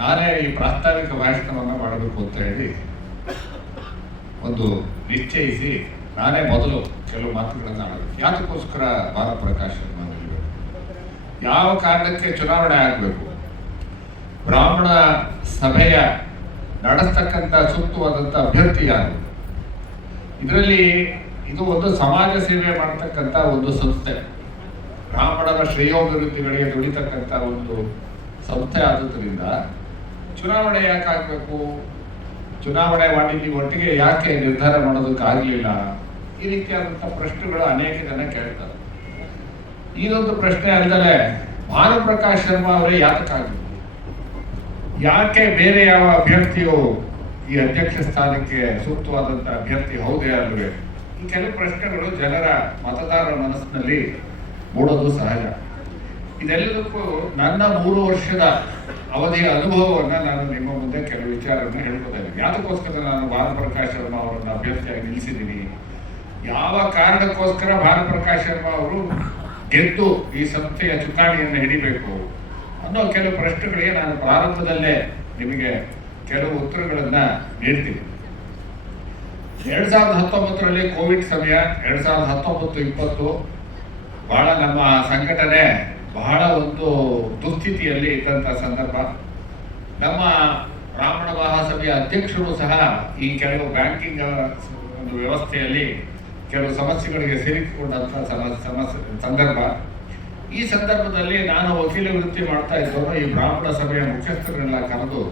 ನಾನೇ ಈ ಪ್ರಾಸ್ತಾವಿಕ ಭಾಷಣವನ್ನು ಮಾಡಬೇಕು ಅಂತ ಹೇಳಿ ಒಂದು ನಿಶ್ಚಯಿಸಿ ನಾನೇ ಮೊದಲು ಕೆಲವು ಮಾತುಗಳನ್ನು ಆಡಬೇಕು. ಯಾತಕ್ಕೋಸ್ಕರ ಭಾನುಪ್ರಕಾಶ್ ನಿಲ್ಲಬೇಕು, ಯಾವ ಕಾರಣಕ್ಕೆ ಚುನಾವಣೆ ಆಗಬೇಕು, ಬ್ರಾಹ್ಮಣ ಸಭೆಯ ನಡೆಸ್ತಕ್ಕಂಥ ಸೂಕ್ತವಾದಂಥ ಅಭ್ಯರ್ಥಿ ಯಾರು, ಇದರಲ್ಲಿ ಇದು ಒಂದು ಸಮಾಜ ಸೇವೆ ಮಾಡತಕ್ಕಂಥ ಒಂದು ಸಂಸ್ಥೆ, ಬ್ರಾಹ್ಮಣರ ಶ್ರೇಯೋಭಿವೃದ್ಧಿಗಳಿಗೆ ದುಡಿತಕ್ಕಂಥ ಒಂದು ಸಂಸ್ಥೆ ಆದುದರಿಂದ ಚುನಾವಣೆ ಯಾಕೆ ಆಗಬೇಕು, ಚುನಾವಣೆ ಮಾಡಿ ನೀವು ಒಟ್ಟಿಗೆ ಯಾಕೆ ನಿರ್ಧಾರ ಮಾಡೋದಕ್ಕಾಗಲಿಲ್ಲ, ಈ ರೀತಿಯಾದಂಥ ಪ್ರಶ್ನೆಗಳು ಅನೇಕ ಜನ ಕೇಳ್ತಾರೆ. ಇದೊಂದು ಪ್ರಶ್ನೆ ಅಲ್ಲದೆ ಭಾನುಪ್ರಕಾಶ್ ಶರ್ಮಾ ಅವರೇ ಯಾತಕ್ಕಾಗಬೇಕು, ಯಾಕೆ ಬೇರೆ ಯಾವ ಅಭ್ಯರ್ಥಿಯು ಈ ಅಧ್ಯಕ್ಷ ಸ್ಥಾನಕ್ಕೆ ಸೂಕ್ತವಾದಂಥ ಅಭ್ಯರ್ಥಿ ಹೌದೇ ಅಲ್ವೇ, ಈ ಕೆಲವು ಪ್ರಶ್ನೆಗಳು ಜನರ ಮತದಾರರ ಮನಸ್ಸಿನಲ್ಲಿ ಮೂಡೋದು ಸಹಜ. ಇದೆಲ್ಲದಕ್ಕೂ ನನ್ನ 3 ವರ್ಷದ ಅವಧಿಯ ಅನುಭವವನ್ನು ನಾನು ನಿಮ್ಮ ಮುಂದೆ ಕೆಲವು ವಿಚಾರವನ್ನು ಹೇಳ್ಕೊತೇನೆ. ಯಾತಕ್ಕೋಸ್ಕರ ನಾನು ಭಾನುಪ್ರಕಾಶ್ ಶರ್ಮಾ ಅವರನ್ನು ಅಭ್ಯರ್ಥಿಯಾಗಿ ನಿಲ್ಲಿಸಿದ್ದೀನಿ, ಯಾವ ಕಾರಣಕ್ಕೋಸ್ಕರ ಭಾನುಪ್ರಕಾಶ್ ಶರ್ಮಾ ಅವರು ಗೆದ್ದು ಈ ಸಂಸ್ಥೆಯ ಚುಕ್ಕಾಣಿಯನ್ನು ಹಿಡಿಬೇಕು ಅನ್ನೋ ಕೆಲವು ಪ್ರಶ್ನೆಗಳಿಗೆ ನಾನು ಪ್ರಾರಂಭದಲ್ಲೇ ನಿಮಗೆ ಕೆಲವು ಉತ್ತರಗಳನ್ನು ನೀಡ್ತೀನಿ. 2019ರಲ್ಲಿ ಕೋವಿಡ್ ಸಮಯ, 2019-20 ಬಹಳ ನಮ್ಮ ಸಂಘಟನೆ ಬಹಳ ಒಂದು ದುಸ್ಥಿತಿಯಲ್ಲಿ ಇದ್ದಂಥ ಸಂದರ್ಭ. ನಮ್ಮ ಬ್ರಾಹ್ಮಣ ಮಹಾಸಭೆಯ ಅಧ್ಯಕ್ಷರು ಸಹ ಈ ಕೆಲವು ಬ್ಯಾಂಕಿಂಗ್ ಒಂದು ವ್ಯವಸ್ಥೆಯಲ್ಲಿ ಕೆಲವು ಸಮಸ್ಯೆಗಳಿಗೆ ಸೇರಿಕೊಂಡಂಥ ಸಂದರ್ಭ. ಈ ಸಂದರ್ಭದಲ್ಲಿ ನಾನು ವಕೀಲ ವೃತ್ತಿ ಮಾಡ್ತಾ ಇದ್ದವರು ಈ ಬ್ರಾಹ್ಮಣ ಸಭೆಯ ಮುಖ್ಯಸ್ಥರನ್ನೆಲ್ಲ ಕರೆದು,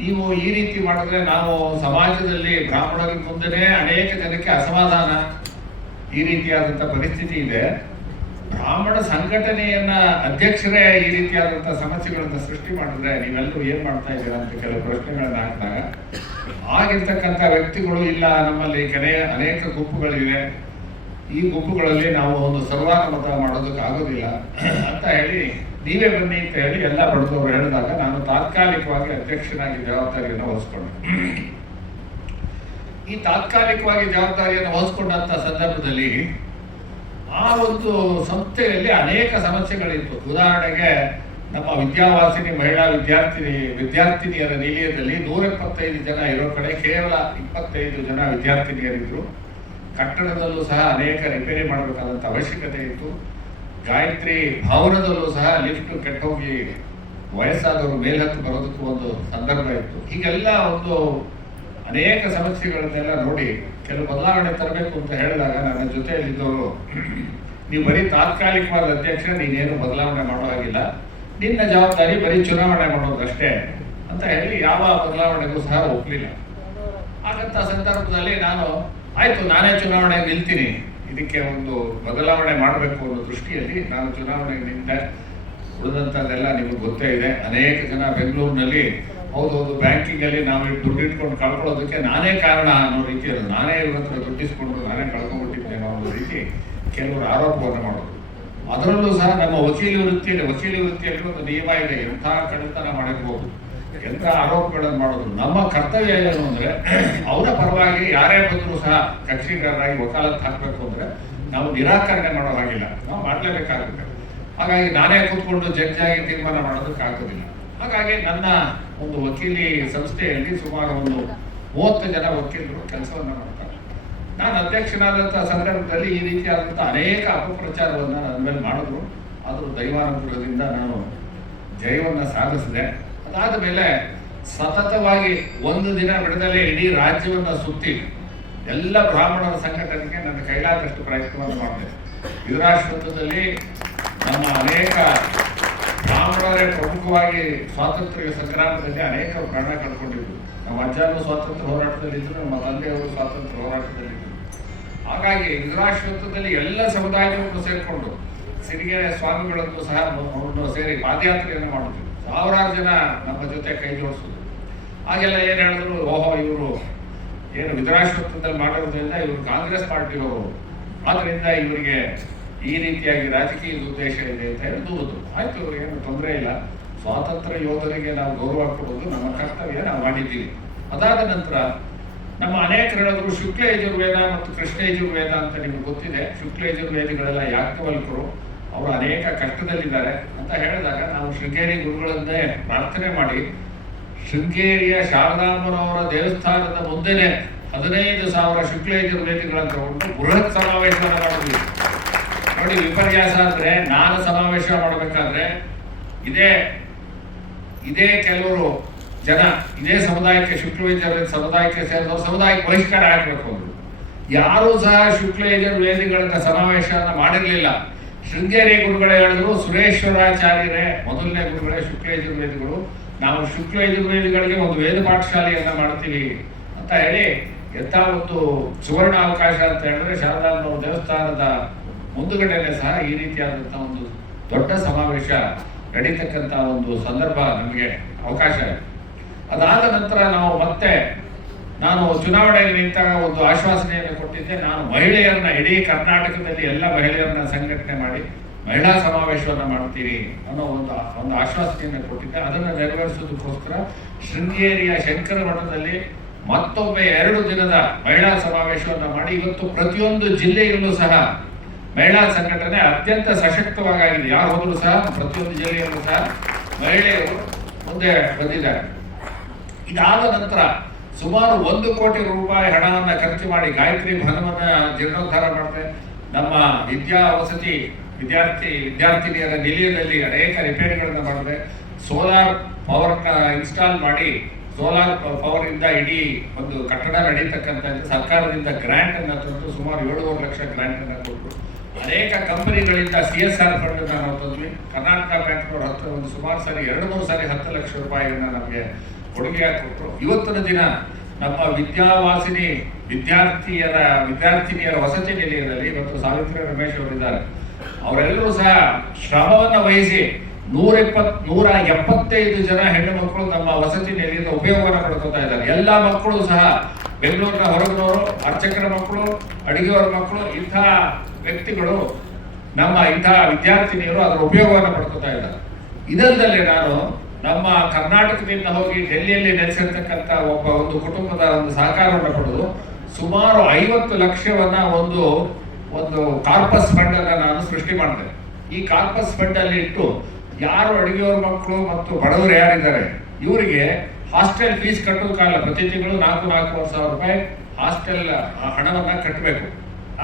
ನೀವು ಈ ರೀತಿ ಮಾಡಿದ್ರೆ ನಾವು ಸಮಾಜದಲ್ಲಿ ಬ್ರಾಹ್ಮಣರ ಮುಂದೆನೇ ಅನೇಕ ಜನಕ್ಕೆ ಅಸಮಾಧಾನ, ಈ ರೀತಿಯಾದಂಥ ಪರಿಸ್ಥಿತಿ ಇದೆ, ಬ್ರಾಹ್ಮಣ ಸಂಘಟನೆಯನ್ನ ಅಧ್ಯಕ್ಷರೇ ಈ ರೀತಿಯಾದಂಥ ಸಮಸ್ಯೆಗಳನ್ನ ಸೃಷ್ಟಿ ಮಾಡಿದ್ರೆ ನೀವೆಲ್ಲರೂ ಏನ್ ಮಾಡ್ತಾ ಇದ್ದೀರಾ ಅಂತ ಕೆಲವು ಪ್ರಶ್ನೆಗಳನ್ನ ಹಾಕಿದಾಗ, ಆಗಿರ್ತಕ್ಕಂಥ ವ್ಯಕ್ತಿಗಳು ಇಲ್ಲ, ನಮ್ಮಲ್ಲಿ ಅನೇಕ ಗುಂಪುಗಳಿವೆ, ಈ ಗುಂಪುಗಳಲ್ಲಿ ನಾವು ಒಂದು ಸರ್ವಾನುಮತ ಮಾಡೋದಕ್ಕೆ ಆಗೋದಿಲ್ಲ ಅಂತ ಹೇಳಿ ನೀವೇ ಬನ್ನಿ ಅಂತ ಹೇಳಿ ಎಲ್ಲ ಬಡದವರು ಹೇಳಿದಾಗ ನಾನು ತಾತ್ಕಾಲಿಕವಾಗಿ ಅಧ್ಯಕ್ಷನಾಗಿ ಜವಾಬ್ದಾರಿಯನ್ನು ವಹಿಸ್ಕೊಂಡೆ. ಈ ತಾತ್ಕಾಲಿಕವಾಗಿ ಜವಾಬ್ದಾರಿಯನ್ನು ವಹಿಸ್ಕೊಂಡಂತ ಸಂದರ್ಭದಲ್ಲಿ ಆ ಒಂದು ಸಂಸ್ಥೆಯಲ್ಲಿ ಅನೇಕ ಸಮಸ್ಯೆಗಳಿತ್ತು. ಉದಾಹರಣೆಗೆ ನಮ್ಮ ವಿದ್ಯಾವಾಸಿನಿ ಮಹಿಳಾ ವಿದ್ಯಾರ್ಥಿನಿಯರ ನಿಲಯದಲ್ಲಿ 175 ಜನ ಇರೋ ಕಡೆ ಕೇವಲ 25 ಜನ ವಿದ್ಯಾರ್ಥಿನಿಯರಿದ್ರು. ಕಟ್ಟಡದಲ್ಲೂ ಸಹ ಅನೇಕ ರಿಪೇರಿ ಮಾಡಬೇಕಾದಂಥ ಅವಶ್ಯಕತೆ ಇತ್ತು. ಗಾಯತ್ರಿ ಭವನದಲ್ಲೂ ಸಹ ಲಿಫ್ಟ್ ಕೆಟ್ಟೋಗಿ ವಯಸ್ಸಾದವರು ಮೇಲತ್ತು ಬರೋದಕ್ಕೂ ಒಂದು ಸಂದರ್ಭ ಇತ್ತು. ಹೀಗೆಲ್ಲ ಒಂದು ಅನೇಕ ಸಮಸ್ಯೆಗಳನ್ನೆಲ್ಲ ನೋಡಿ ಕೆಲವು ಬದಲಾವಣೆ ತರಬೇಕು ಅಂತ ಹೇಳಿದಾಗ ನನ್ನ ಜೊತೆಯಲ್ಲಿದ್ದವರು, ನೀವು ಬರೀ ತಾತ್ಕಾಲಿಕವಾದ ಅಧ್ಯಕ್ಷ, ನೀನೇನು ಬದಲಾವಣೆ ಮಾಡೋ ಹಾಗಿಲ್ಲ, ನಿನ್ನ ಜವಾಬ್ದಾರಿ ಬರೀ ಚುನಾವಣೆ ಮಾಡೋದಷ್ಟೇ ಅಂತ ಹೇಳಿ ಯಾವ ಬದಲಾವಣೆಗೂ ಸಹ ಒಪ್ಪಲಿಲ್ಲ. ಹಾಗಂತ ಸಂದರ್ಭದಲ್ಲಿ ನಾನು ಆಯ್ತು ನಾನೇ ಚುನಾವಣೆಗೆ ನಿಲ್ತೀನಿ, ಇದಕ್ಕೆ ಒಂದು ಬದಲಾವಣೆ ಮಾಡಬೇಕು ಅನ್ನೋ ದೃಷ್ಟಿಯಲ್ಲಿ ನಾನು ಚುನಾವಣೆಗೆ ನಿಂತೆ. ಉಳಿದಂಥದ್ದೆಲ್ಲ ನಿಮಗೆ ಗೊತ್ತೇ ಇದೆ. ಅನೇಕ ಜನ ಬೆಂಗಳೂರಿನಲ್ಲಿ ಹೌದೌದು ಬ್ಯಾಂಕಿಂಗಲ್ಲಿ ನಾವು ದುಡ್ಡು ಇಟ್ಕೊಂಡು ಕಳ್ಕೊಳ್ಳೋದಕ್ಕೆ ನಾನೇ ಕಾರಣ ಅನ್ನೋ ರೀತಿಯಲ್ಲಿ, ನಾನೇ ಇವ್ರ ಹತ್ರ ದುಡ್ಡಿಸ್ಕೊಂಡು ನಾನೇ ಕಳ್ಕೊಂಡ್ಬಿಟ್ಟಿದ್ದೇನೆ ಅನ್ನೋ ರೀತಿ ಕೆಲವರು ಆರೋಪವನ್ನು ಮಾಡೋದು. ಅದರಲ್ಲೂ ಸಹ ನಮ್ಮ ವಕೀಲಿ ವೃತ್ತಿಯಲ್ಲಿ ಒಂದು ನಿಯಮ ಇದೆ, ಎಂಥ ಕಳ್ಳತನ ಮಾಡಿರ್ಬೋದು, ಎಂಥ ಆರೋಪಗಳನ್ನು ಮಾಡೋದು. ನಮ್ಮ ಕರ್ತವ್ಯ ಏನು ಅಂದರೆ ಅವರ ಪರವಾಗಿ ಯಾರೇ ಬಂದರೂ ಸಹ ಕಕ್ಷಿಗಾರರಾಗಿ ವಕಾಲತ್ ಹಾಕಬೇಕು ಅಂದರೆ ನಾವು ನಿರಾಕರಣೆ ಮಾಡೋ ಹಾಗಿಲ್ಲ, ನಾವು ಮಾಡಲೇಬೇಕಾಗುತ್ತೆ. ಹಾಗಾಗಿ ನಾನೇ ಕೂತ್ಕೊಂಡು ಜಡ್ಜ್ ಆಗಿ ತೀರ್ಮಾನ ಮಾಡೋದಕ್ಕಾಗೋದಿಲ್ಲ. ಹಾಗಾಗಿ ನನ್ನ ಒಂದು ವಕೀಲಿ ಸಂಸ್ಥೆಯಲ್ಲಿ ಸುಮಾರು ಒಂದು 30 ಜನ ವಕೀಲರು ಕೆಲಸವನ್ನು ಮಾಡ್ತಾರೆ. ನಾನು ಅಧ್ಯಕ್ಷನಾದಂಥ ಸಂದರ್ಭದಲ್ಲಿ ಈ ರೀತಿಯಾದಂಥ ಅನೇಕ ಅಪಪ್ರಚಾರವನ್ನು ನನ್ನ ಮೇಲೆ ಮಾಡಿದ್ರು. ಆದರೂ ದೈವಾನುಗ್ರಹದಿಂದ ನಾನು ಜಯವನ್ನು ಸಾಧಿಸಿದೆ. ಅದಾದ ಮೇಲೆ ಸತತವಾಗಿ ಒಂದು ದಿನ ಬಿಡದಲ್ಲೇ ಇಡೀ ರಾಜ್ಯವನ್ನು ಸುತ್ತಿ ಎಲ್ಲ ಬ್ರಾಹ್ಮಣರ ಸಂಘಟನೆಗೆ ನನ್ನ ಕೈಲಾದಷ್ಟು ಪ್ರಯತ್ನವನ್ನು ಮಾಡಿದೆ. ಯುವರಾಷ್ಟ್ರದಲ್ಲಿ ನಮ್ಮ ಅನೇಕ ಬ್ರಾಹ್ಮಣರೇ ಪ್ರಮುಖವಾಗಿ ಸ್ವಾತಂತ್ರ್ಯ ಸಂಗ್ರಾಮದಲ್ಲಿ ಅನೇಕ ಪ್ರಾಣ ಕಳ್ಕೊಂಡಿದ್ರು. ನಮ್ಮ ಅಜ್ಜನೂ ಸ್ವಾತಂತ್ರ್ಯ ಹೋರಾಟದಲ್ಲಿದ್ದರು, ನಮ್ಮ ತಂದೆಯವರು ಸ್ವಾತಂತ್ರ್ಯ ಹೋರಾಟದಲ್ಲಿದ್ದರು. ಹಾಗಾಗಿ ಯುವರಾಷ್ಟ್ರದಲ್ಲಿ ಎಲ್ಲ ಸಮುದಾಯಗಳನ್ನು ಸೇರಿಕೊಂಡು ಸಿರಿಗೆರೆ ಸ್ವಾಮಿಗಳನ್ನು ಸಹ ಸೇರಿ ಪಾದಯಾತ್ರೆಯನ್ನು ಮಾಡಿದ್ರು. ಸಾವಿರಾರು ಜನ ನಮ್ಮ ಜೊತೆ ಕೈ ಜೋಡಿಸಿದ್ರು. ಹಾಗೆಲ್ಲ ಏನು ಹೇಳಿದ್ರು, ಓಹೋ ಇವರು ಏನು ವಿಧುರಾಶ್ವತ್ವದಲ್ಲಿ ಮಾಡಿರೋದ್ರಿಂದ ಇವರು ಕಾಂಗ್ರೆಸ್ ಪಾರ್ಟಿಯವರು, ಆದ್ದರಿಂದ ಇವರಿಗೆ ಈ ರೀತಿಯಾಗಿ ರಾಜಕೀಯ ಉದ್ದೇಶ ಇದೆ ಅಂತ ಹೇಳಿ ದೂರುದು. ಆಯ್ತು, ಇವ್ರಿಗೇನು ತೊಂದರೆ ಇಲ್ಲ, ಸ್ವಾತಂತ್ರ್ಯ ಯೋಧರಿಗೆ ನಾವು ಗೌರವ ಕೊಡೋದು ನಮ್ಮ ಕರ್ತವ್ಯ, ನಾವು ಮಾಡಿದ್ದೀವಿ. ಅದಾದ ನಂತರ ನಮ್ಮ ಅನೇಕರು ಹೇಳಿದ್ರು ಶುಕ್ಲ ಯಜುರ್ವೇದ ಮತ್ತು ಕೃಷ್ಣ ಯಜುರ್ವೇದ ಅಂತ ನಿಮ್ಗೆ ಗೊತ್ತಿದೆ. ಶುಕ್ಲ ಯಜುರ್ವೇದಿಗಳೆಲ್ಲ ಯಾಜ್ಞವಲ್ಕರು, ಅವರು ಅನೇಕ ಕಷ್ಟದಲ್ಲಿದ್ದಾರೆ ಅಂತ ಹೇಳಿದಾಗ ನಾವು ಶೃಂಗೇರಿ ಗುರುಗಳನ್ನೇ ಪ್ರಾರ್ಥನೆ ಮಾಡಿ ಶೃಂಗೇರಿಯ ಶಾರದಾಂಬನವರ ದೇವಸ್ಥಾನದ ಮುಂದೆನೆ 15,000 ಶುಕ್ಲ ಯಜುರ್ವೇದಿಗಳನ್ನು ತಗೊಂಡು ಬೃಹತ್ ಸಮಾವೇಶವನ್ನು ಮಾಡಿದ್ವಿ. ನೋಡಿ, ವಿಪರ್ಯಾಸ ಅಂದ್ರೆ ನಾನು ಸಮಾವೇಶ ಮಾಡಬೇಕಾದ್ರೆ ಇದೇ ಕೆಲವರು ಜನ ಇದೇ ಸಮುದಾಯಕ್ಕೆ ಶುಕ್ಲ ಯಜುರ್ವೇದ ಸಮುದಾಯಕ್ಕೆ ಸೇರಿದವರು ಸಮುದಾಯಕ್ಕೆ ಬಹಿಷ್ಕಾರ ಹಾಕಬೇಕು ಅಂದ್ರು. ಯಾರೂ ಸಹ ಶುಕ್ಲ ಯಜುರ್ವೇದಿಗಳ ಸಮಾವೇಶವನ್ನು ಮಾಡಿರಲಿಲ್ಲ. ಶೃಂಗೇರಿ ಗುರುಗಳೇ ಹೇಳಿದ್ರು, ಸುರೇಶ್ವರಾಚಾರ್ಯರೇ ಮೊದಲನೇ ಗುರುಗಳೇ ಶುಕ್ಲ ಯಜುರ್ವೇದಿಗಳು, ನಾವು ಶುಕ್ಲ ಯಜುರ್ವೇದಿಗಳಿಗೆ ಒಂದು ವೇದ ಪಾಠಶಾಲೆಯನ್ನ ಮಾಡ್ತೀವಿ ಅಂತ ಹೇಳಿ ಎಂಥ ಒಂದು ಸುವರ್ಣ ಅವಕಾಶ ಅಂತ ಹೇಳಿದ್ರೆ ಶಾರದಾಂಬ ದೇವಸ್ಥಾನದ ಮುಂದುಗಡೆನೆ ಸಹ ಈ ರೀತಿಯಾದಂತಹ ಒಂದು ದೊಡ್ಡ ಸಮಾವೇಶ ನಡೀತಕ್ಕಂಥ ಒಂದು ಸಂದರ್ಭ ನಮಗೆ ಅವಕಾಶ ಇದೆ. ಅದಾದ ನಂತರ ನಾನು ಚುನಾವಣೆಗೆ ನಿಂತಾಗ ಒಂದು ಆಶ್ವಾಸನೆಯನ್ನು ಕೊಟ್ಟಿದ್ದೆ. ನಾನು ಮಹಿಳೆಯರನ್ನ ಇಡೀ ಕರ್ನಾಟಕದಲ್ಲಿ ಎಲ್ಲ ಮಹಿಳೆಯರನ್ನ ಸಂಘಟನೆ ಮಾಡಿ ಮಹಿಳಾ ಸಮಾವೇಶವನ್ನು ಮಾಡ್ತೀರಿ ಅನ್ನೋ ಒಂದು ಆಶ್ವಾಸನೆಯನ್ನು ಕೊಟ್ಟಿದ್ದೆ. ಅದನ್ನು ನೆರವೇರಿಸೋದಕ್ಕೋಸ್ಕರ ಶೃಂಗೇರಿಯ ಶಂಕರ ಮಠದಲ್ಲಿ ಮತ್ತೊಮ್ಮೆ 2 ದಿನದ ಮಹಿಳಾ ಸಮಾವೇಶವನ್ನು ಮಾಡಿ ಇವತ್ತು ಪ್ರತಿಯೊಂದು ಜಿಲ್ಲೆಯಲ್ಲೂ ಸಹ ಮಹಿಳಾ ಸಂಘಟನೆ ಅತ್ಯಂತ ಸಶಕ್ತವಾಗಿದೆ. ಯಾರು ಹೋದರೂ ಸಹ ಪ್ರತಿಯೊಂದು ಜಿಲ್ಲೆಯಲ್ಲೂ ಸಹ ಮಹಿಳೆಯರು ಮುಂದೆ ಬಂದಿದ್ದಾರೆ. ಇದಾದ ನಂತರ ಸುಮಾರು 1 ಕೋಟಿ ರೂಪಾಯಿ ಹಣವನ್ನು ಖರ್ಚು ಮಾಡಿ ಗಾಯತ್ರಿ ಭವನವನ್ನು ಜೀರ್ಣೋದ್ಧಾರ ಮಾಡಿದೆ. ನಮ್ಮ ವಸತಿ ವಿದ್ಯಾರ್ಥಿನಿಯರ ನಿಲಯದಲ್ಲಿ ಅನೇಕ ರಿಪೇರಿಗಳನ್ನು ಮಾಡಿದೆ. ಸೋಲಾರ್ ಪವರ್ನ ಇನ್ಸ್ಟಾಲ್ ಮಾಡಿ ಸೋಲಾರ್ ಪವರ್ ಇಂದ ಇಡೀ ಒಂದು ಕಟ್ಟಡ ನಡೀತಕ್ಕಂಥ ಸರ್ಕಾರದಿಂದ ಗ್ರಾಂಟ್ ಅನ್ನು ತಂದು ಸುಮಾರು 7.5 ಲಕ್ಷ ಗ್ರಾಂಟ್ ಅನ್ನು ಕೊಟ್ಟರು. ಅನೇಕ ಕಂಪನಿಗಳಿಂದ CSR ಫಂಡ್ ನಾವು ತಂದ್ವಿ. ಕರ್ನಾಟಕ ಬ್ಯಾಂಕ್ನವರು ಒಂದು ಸುಮಾರು ಸಾರಿ 2-3 ಸಾರಿ 10 ಲಕ್ಷ ರೂಪಾಯಿಯನ್ನು ನಮಗೆ ಕೊಡುಗೆಯಾಗಿ ಕೊಟ್ಟರು. ಇವತ್ತಿನ ದಿನ ನಮ್ಮ ವಿದ್ಯಾವಾಸಿನಿ ವಿದ್ಯಾರ್ಥಿನಿಯರ ವಸತಿ ನಿಲಯದಲ್ಲಿ ಇವತ್ತು ಸಾವಿತ್ರಿ ರಮೇಶ್ ಅವರಿದ್ದಾರೆ. ಅವರೆಲ್ಲರೂ ಸಹ ಶ್ರಮವನ್ನು ವಹಿಸಿ 175 ಜನ ಹೆಣ್ಣು ಮಕ್ಕಳು ನಮ್ಮ ವಸತಿ ನಿಲಯದ ಉಪಯೋಗವನ್ನು ಪಡ್ಕೊತಾ ಇದ್ದಾರೆ. ಎಲ್ಲ ಮಕ್ಕಳು ಸಹ ಬೆಂಗಳೂರಿನ ಹೊರಗಿನವರು, ಅರ್ಚಕರ ಮಕ್ಕಳು, ಅಡಿಗೆಯವರ ಮಕ್ಕಳು, ಇಂತಹ ವ್ಯಕ್ತಿಗಳು ಇಂತಹ ವಿದ್ಯಾರ್ಥಿನಿಯರು ಅದರ ಉಪಯೋಗವನ್ನು ಪಡ್ಕೊತಾ ಇದ್ದಾರೆ. ಇದಲ್ಲದೆ ನಾನು ನಮ್ಮ ಕರ್ನಾಟಕದಿಂದ ಹೋಗಿ ಡೆಲ್ಲಿಯಲ್ಲಿ ನೆಲೆಸಿರ್ತಕ್ಕಂಥ ಒಂದು ಕುಟುಂಬದ ಒಂದು ಸಹಕಾರವನ್ನು ಪಡೆದು ಸುಮಾರು 50 ಲಕ್ಷವನ್ನ ಒಂದು ಕಾರ್ಪಸ್ ಫಂಡ್ ಅನ್ನು ನಾನು ಸೃಷ್ಟಿ ಮಾಡಿದೆ. ಈ ಕಾರ್ಪಸ್ ಫಂಡ್ ಅಲ್ಲಿ ಇಟ್ಟು ಯಾರು ಅಡುಗೆಯವ್ರ ಮಕ್ಕಳು ಮತ್ತು ಬಡವರು ಯಾರಿದ್ದಾರೆ ಇವರಿಗೆ ಹಾಸ್ಟೆಲ್ ಫೀಸ್ ಕಟ್ಟೋದಕ್ಕಾಗಲ್ಲ. ಪ್ರತಿ ತಿಂಗಳು 4,000 ರೂಪಾಯಿ ಹಾಸ್ಟೆಲ್ ಹಣವನ್ನ ಕಟ್ಟಬೇಕು.